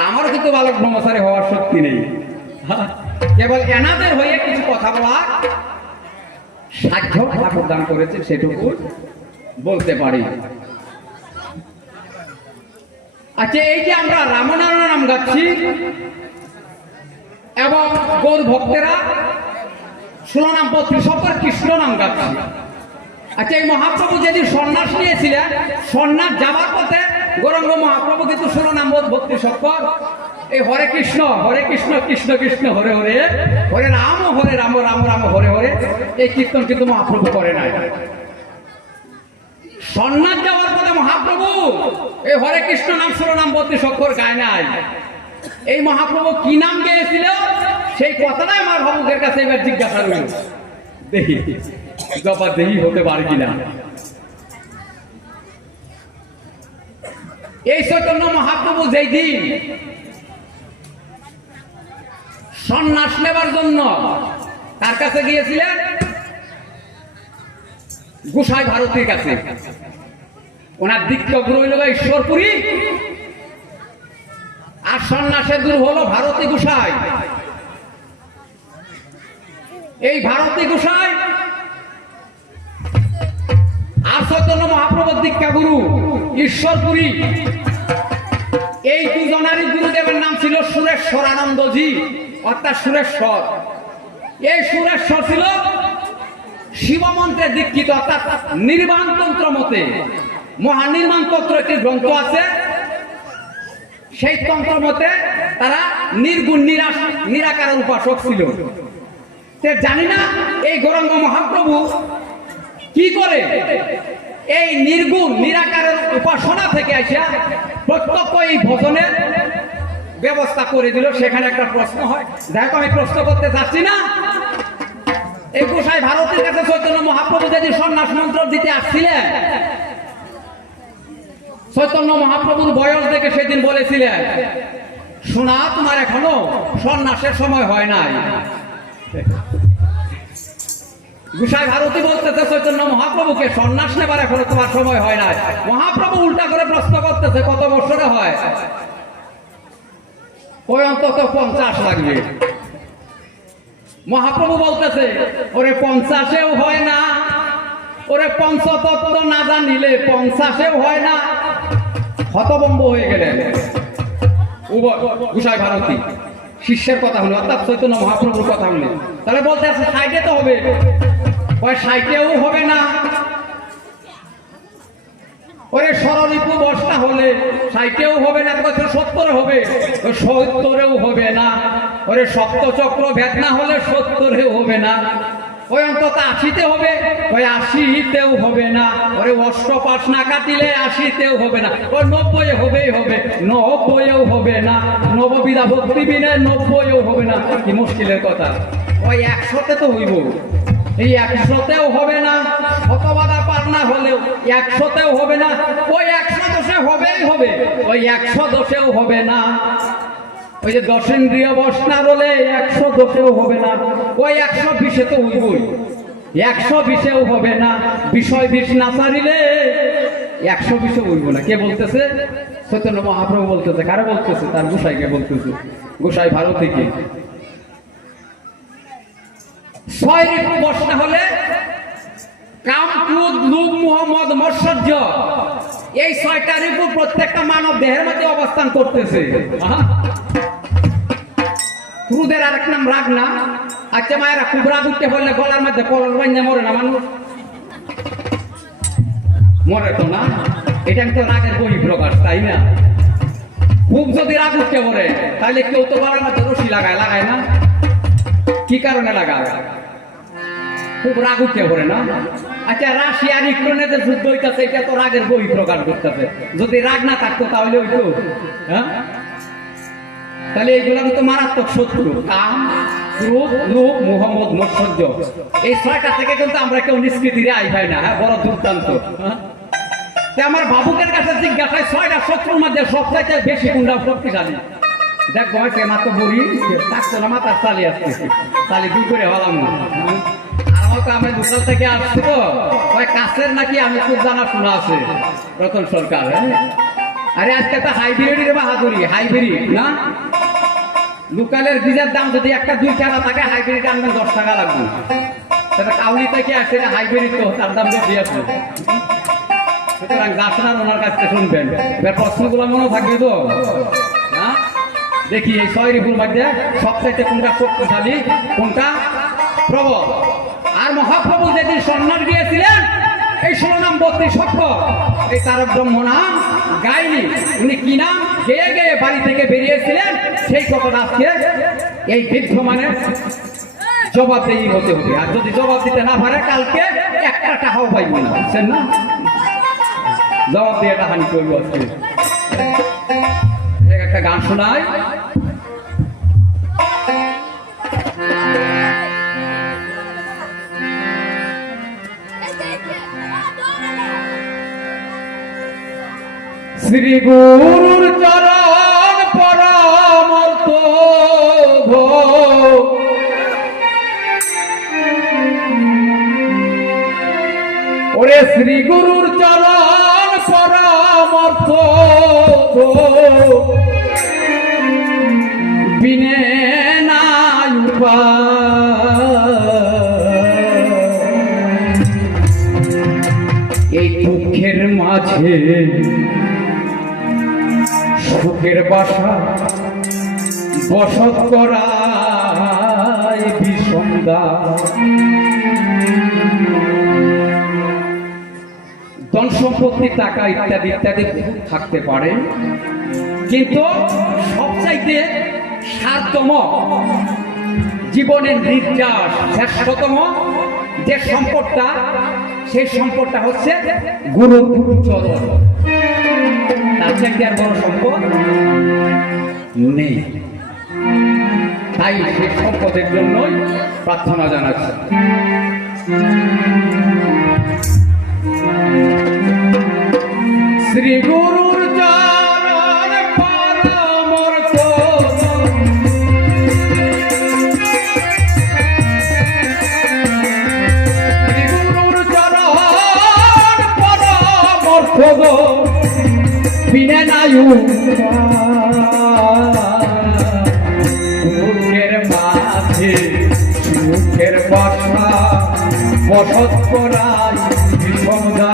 আমারও কিন্তু বালক ব্রহ্মচারী হওয়ার শক্তি নেই। কেবল এনাদের হয়ে কিছু কথা বলার সাধ্য ঠাকুর দান করেছে, সেটুকু বলতে পারি। আচ্ছা, এই যে আমরা রামনারায়ণ নাম গাচ্ছি এবং গৌর ভক্তেরা 16 নাম 32 কৃষ্ণ নাম গাচ্ছি। আচ্ছা, এই মহাপ্রভু যেদিন সন্ন্যাস নিয়েছিলেন, সন্ন্যাস যাওয়ার পথে গৌরাঙ্গ মহাপ্রভু কিন্তু 16 নাম 32 এই হরে কৃষ্ণ কৃষ্ণ কৃষ্ণ হরে হরে, হরে রাম রাম রাম হরে হরে, এই কীর্তন কিন্তু মহাপ্রভু করে নাই। সন্ন্যাস যাওয়ার পথে মহাপ্রভু এই হরে কৃষ্ণ নাম 16 নাম 32 গায় নাই। এই মহাপ্রভু কি নাম গেয়েছিল সেই কথাটাই আমার ভাবুকের কাছে এবার জিজ্ঞাসা রইল, দেখি জবাবদেহি হতে পারে কিনা। এই চৈতন্য মহাপ্রভু যেই দিন সন্ন্যাস নেবার জন্য তার কাছে গিয়েছিলেন, গোসাই ভারতীর কাছে। ওনার দীক্ষা গুরু হইল ঈশ্বরপুরী, আর সন্ন্যাসের গুরু হলো ভারতী গোসাই। এই ভারতী গোসাই আর চৈতন্য মহাপ্রভুর দীক্ষা গুরু ঈশ্বরপুরী, এই দুজনারই গুরুদেবের নাম ছিল সুরেশ্বরানন্দজি, অর্থাৎ সুরেশ্বর। এই সুরেশ্বর ছিল শিবমন্ত্রে দীক্ষিত, অর্থাৎ নির্বাণ তন্ত্র মতে। মহানির্মাণ তন্ত্র একটি গ্রন্থ আছে, সেই তন্ত্র মতে তারা নির্গুণ নিরাকারের উপাসক ছিল। জানি না এই গৌরাঙ্গ মহাপ্রভু কি করে এই নির্গুণ নিরাকারের উপাসনা থেকে আসা প্রত্যক্ষ এই ভজনের ব্যবস্থা করে দিল। সেখানে একটা প্রশ্ন হয়, দেখো আমি প্রশ্ন করতে চাচ্ছি না। এই গোসাই ভারতের কাছে চৈতন্য মহাপ্রভু যদি সন্ন্যাস মন্ত্র দিতে আসছিলেন, চৈতন্য মহাপ্রভুর বয়স দেখে সেদিন বলেছিলেন, শোনা তোমার এখনো সন্ন্যাসের সময় হয় নাই, গোসাই ভারতী বলতেছে চৈতন্য মহাপ্রভুকে সন্ন্যাস নেবার এখনো তোমার সময় হয় না। মহাপ্রভু উল্টা করে প্রশ্ন করতেছে কত বছরে হয়? ওই অন্তত 50 লাগবে। মহাপ্রভু বলতেছে ওরে 50-এও হয় না, ওরে পঞ্চতত্ত্ব না জানিলে 50-এও হয় না। হতভম্ব হয়ে গেলেন গোসাই ভারতী। শিষ্যের কথা হলো, অর্থাৎ চৈতন্য মহাপ্রভুর কথা হলো। তাহলে বলতে আছে 60-এ তো হবে, 60-এও হবে না। ওরে সরলিপু বর্ষা হলে 60-এও হবে না, 70-এ হবে, 70-এও হবে না। ওরে সপ্তচক্র ভেদ না হলে 70-এও হবে না। ওই অন্তত 80-তে হবে, ওই 80-তেও হবে না। ওরে অষ্টপাশ না কাটিলে 80-তেও হবে না। ওই 90-এ হবেই হবে, 90-এও হবে না। নববিধা ভক্তি বিনে 90-এও হবে না। কি মুশকিলের কথা! ওই 100-তে তো হইব, এই 100-তেও হবে না। শতবাধা পার না হলেও 100-তেও হবে না। ওই 110-এ হবেই হবে, ওই 110-এও হবে না। ওই যে দশেন্দ্রিয় বশ না বলে 110-এও হবে না। ওই 120-এ তো হইবই, 120-এও হবে না। বিষয় বিষ না ছাড়িলে 120-এও হইব না। কে বলতেছে? চৈতন্য মহাপ্রভু বলতেছে। কারে বলতেছে? তার গোসাইকে বলতেছে, গোসাই ভারতীকে। 6 ঋতু বশ না হলে কাম, ক্রোধ, লোভ, মোহ, মদ, মৎসর্য, এই 6টা ঋতু প্রত্যেকটা মানব দেহের মধ্যে অবস্থান করতেছে। ক্রোধের আরেক নাম রাগ না? আচ্ছা মায়েরা, খুব রাগ উঠতে বললে গলার মধ্যে কলর বান্ধে মরে না মানুষ? মরে তো না। এটা তো রাগের বহিঃপ্রকাশ, তাই না? খুব যদি রাগ উঠতে পড়ে তাহলে কেউ তো গলার মধ্যে রশি লাগায় না? কি কারণে লাগায়? খুব রাগ উঠতে পড়ে না? আচ্ছা, রাশিয়ার ইউক্রেনের যে যুদ্ধ হইতেছে, এটা তো রাগের বহিঃপ্রকাশ করতেছে। যদি রাগ না থাকতো তাহলে হইতো? হ্যাঁ, তাহলে এইগুলো তো মারাত্মক শত্রু। কাম, ক্রোধ, লোভ, মোহ, মদ, মৎসর্য, এই 6টা থেকে কিন্তু আমরা কেউ নিষ্কৃতিরে আই পাই না। হ্যাঁ, বড় দুর্দান্ত। আমার বাবুকের কাছে জিজ্ঞাসা, 6টা শত্রুর মধ্যে সবচাইতে বেশি কোনটা শক্তিশালী? দেখ বয়সে মাত্র বড়ি থাকতো না, মাথার চালি আসছে, চালি দুই করে হলাম। আর হয়তো আমি দুসাল থেকে আসছি তো, ওই কাছের নাকি আমি খুব জানা শোনা আছে রতন সরকার। আরে আজকে তো হাইব্রিড বাহাদুরি, হাইব্রিড না? লোকালের বীজের দাম যদি একটা 2 টাকা থাকে, হাইব্রিড আনবেন 10 টাকা লাগবে। সেটা কাউলি থেকে আসছে, হাইব্রিড তো তার দাম বেশি আছে। সুতরাং যাচ্ছেন আর ওনার কাছ থেকে শুনবেন, এবার প্রশ্নগুলো মনে থাকবে তো। হ্যাঁ, দেখি এই 6 ঋতুর মধ্যে সবচাইতে কোনটা শক্তিশালী, কোনটা প্রবল। আর মহাপ্রভু যেদিন সন্ন্যাস দিয়েছিলেন, এই 16 নাম 32 সত্য, এই তারক ব্রহ্ম নাম গাইনি। উনি কি নাম গেয়ে গেয়ে বাড়ি থেকে বেরিয়েছিলেন, সেই কথাটা আজকে এই বিদ্যমানের জবাবদেহি হতে হবে। আর যদি জবাব দিতে না পারে, কালকে একটা টাকাও পাইব না, বুঝছেন না? জবাব দিয়ে টাহানি করবো। আজকে একটা গান শোনায়। শ্রী গুরুর চরণ পরমর্থ ভোগ, ওরে শ্রী গুরুর চরণ পরমর্থ ভোগ, বিনে নাই এই দুঃখের মাঝে সুখের বাসা বসত করায় বিষমদা। ধন সম্পত্তি, টাকা ইত্যাদি ইত্যাদি থাকতে পারে, কিন্তু সবচাইতে সারতম জীবনের নির্যাস, শ্রেষ্ঠতম যে সম্পদটা, সেই সম্পদটা হচ্ছে গুরু চরণ। তার চাইতে আর বড় সম্পদ নেই। তাই সেই সম্পদের জন্যই প্রার্থনা জানাচ্ছি। শ্রী গুরুর চরণ পরমর্থ মুখের মাঝে মুখের বাসা বসত করাই বিষমদা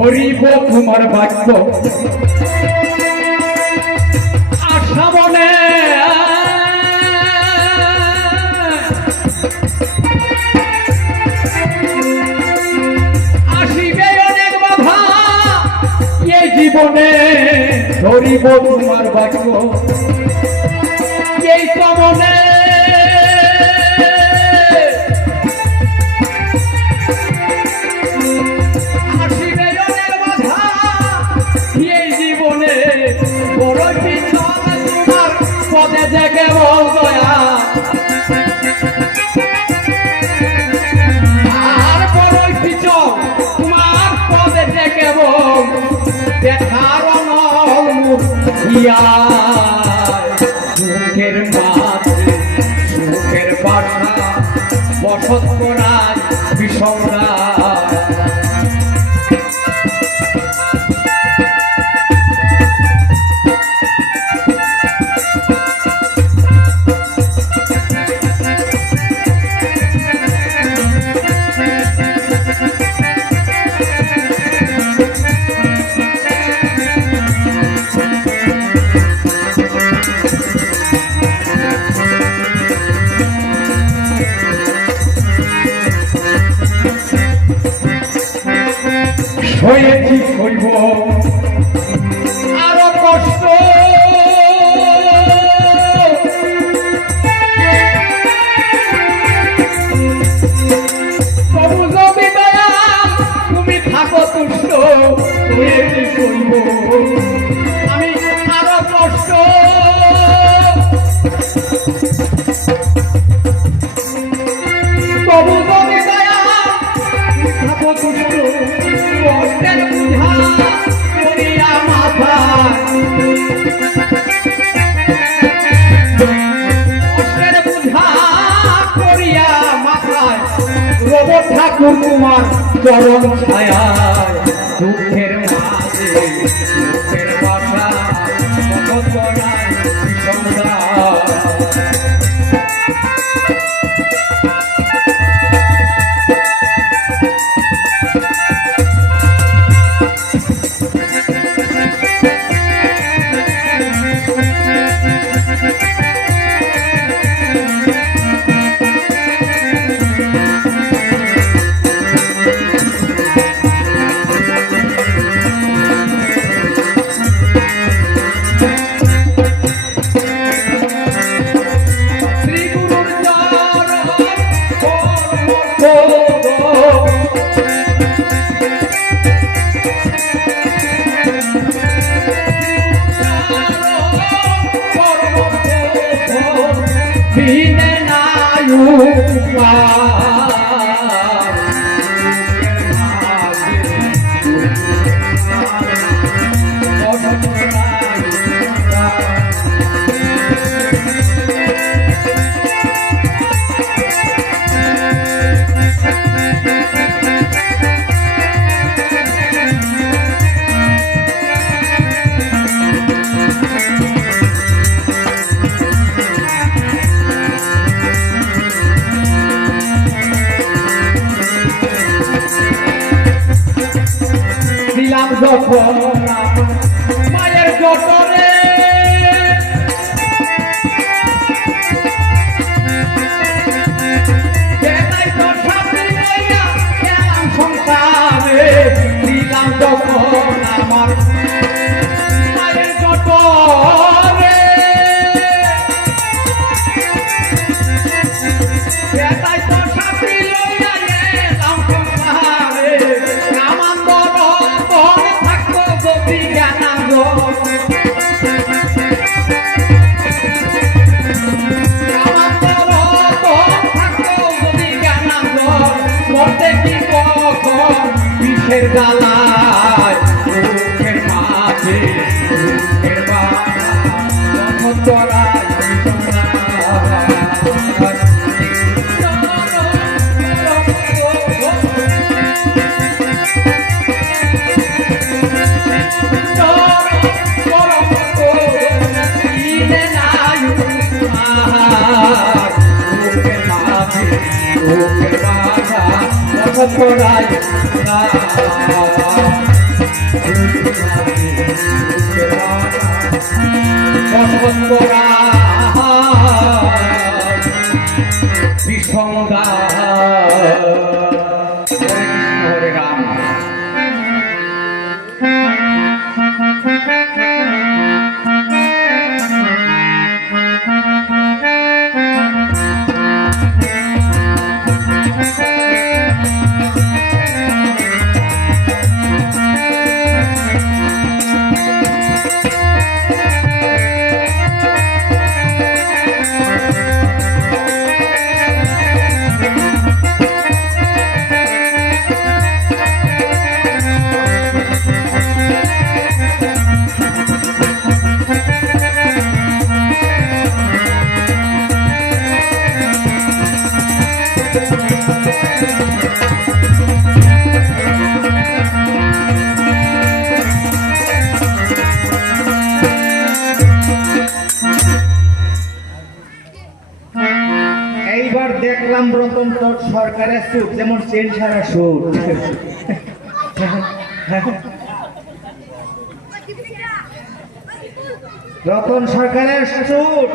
ধরিব তোমার বাক্য আশা মনে আসিবে অনেক বাধা এই জীবনে ধরিব তোমার বাক্য এই কমনে পদে থেকে দয়া আর বড়ই পিছন তোমার পদে থেকে দেখার সুখের মাঝে সুখের বাসা বসত করার বিষমরা হয়েছি হইব আরো কষ্ট তবু যদি দয়া তুমি থাকো তুষ্ট হয়েছি হইব আমি আরো কষ্ট তবু যদি দয়া তুমি থাকো তুষ্ট কষ্টের বুঝা করিয়া মাথা কষ্টের বুঝা করিয়া মাথায় রব ঠাকুর তোমার চরণ ছায়ায় দুঃখের মাঝে দুঃখের বাসা বিষমদা মায়ের জটরে সংসারে দিলাম যখন আমার মায়ের জটরে সাথী লইয়া সংসারে রামান রায় বসন্ত রায় বিসঙ্গা হরে কৃষ্ণ হরে রাম। এইবার দেখলাম রতন তোর সরকারের সুট যেমন চেন সারা সুট। রতন সরকারের সুট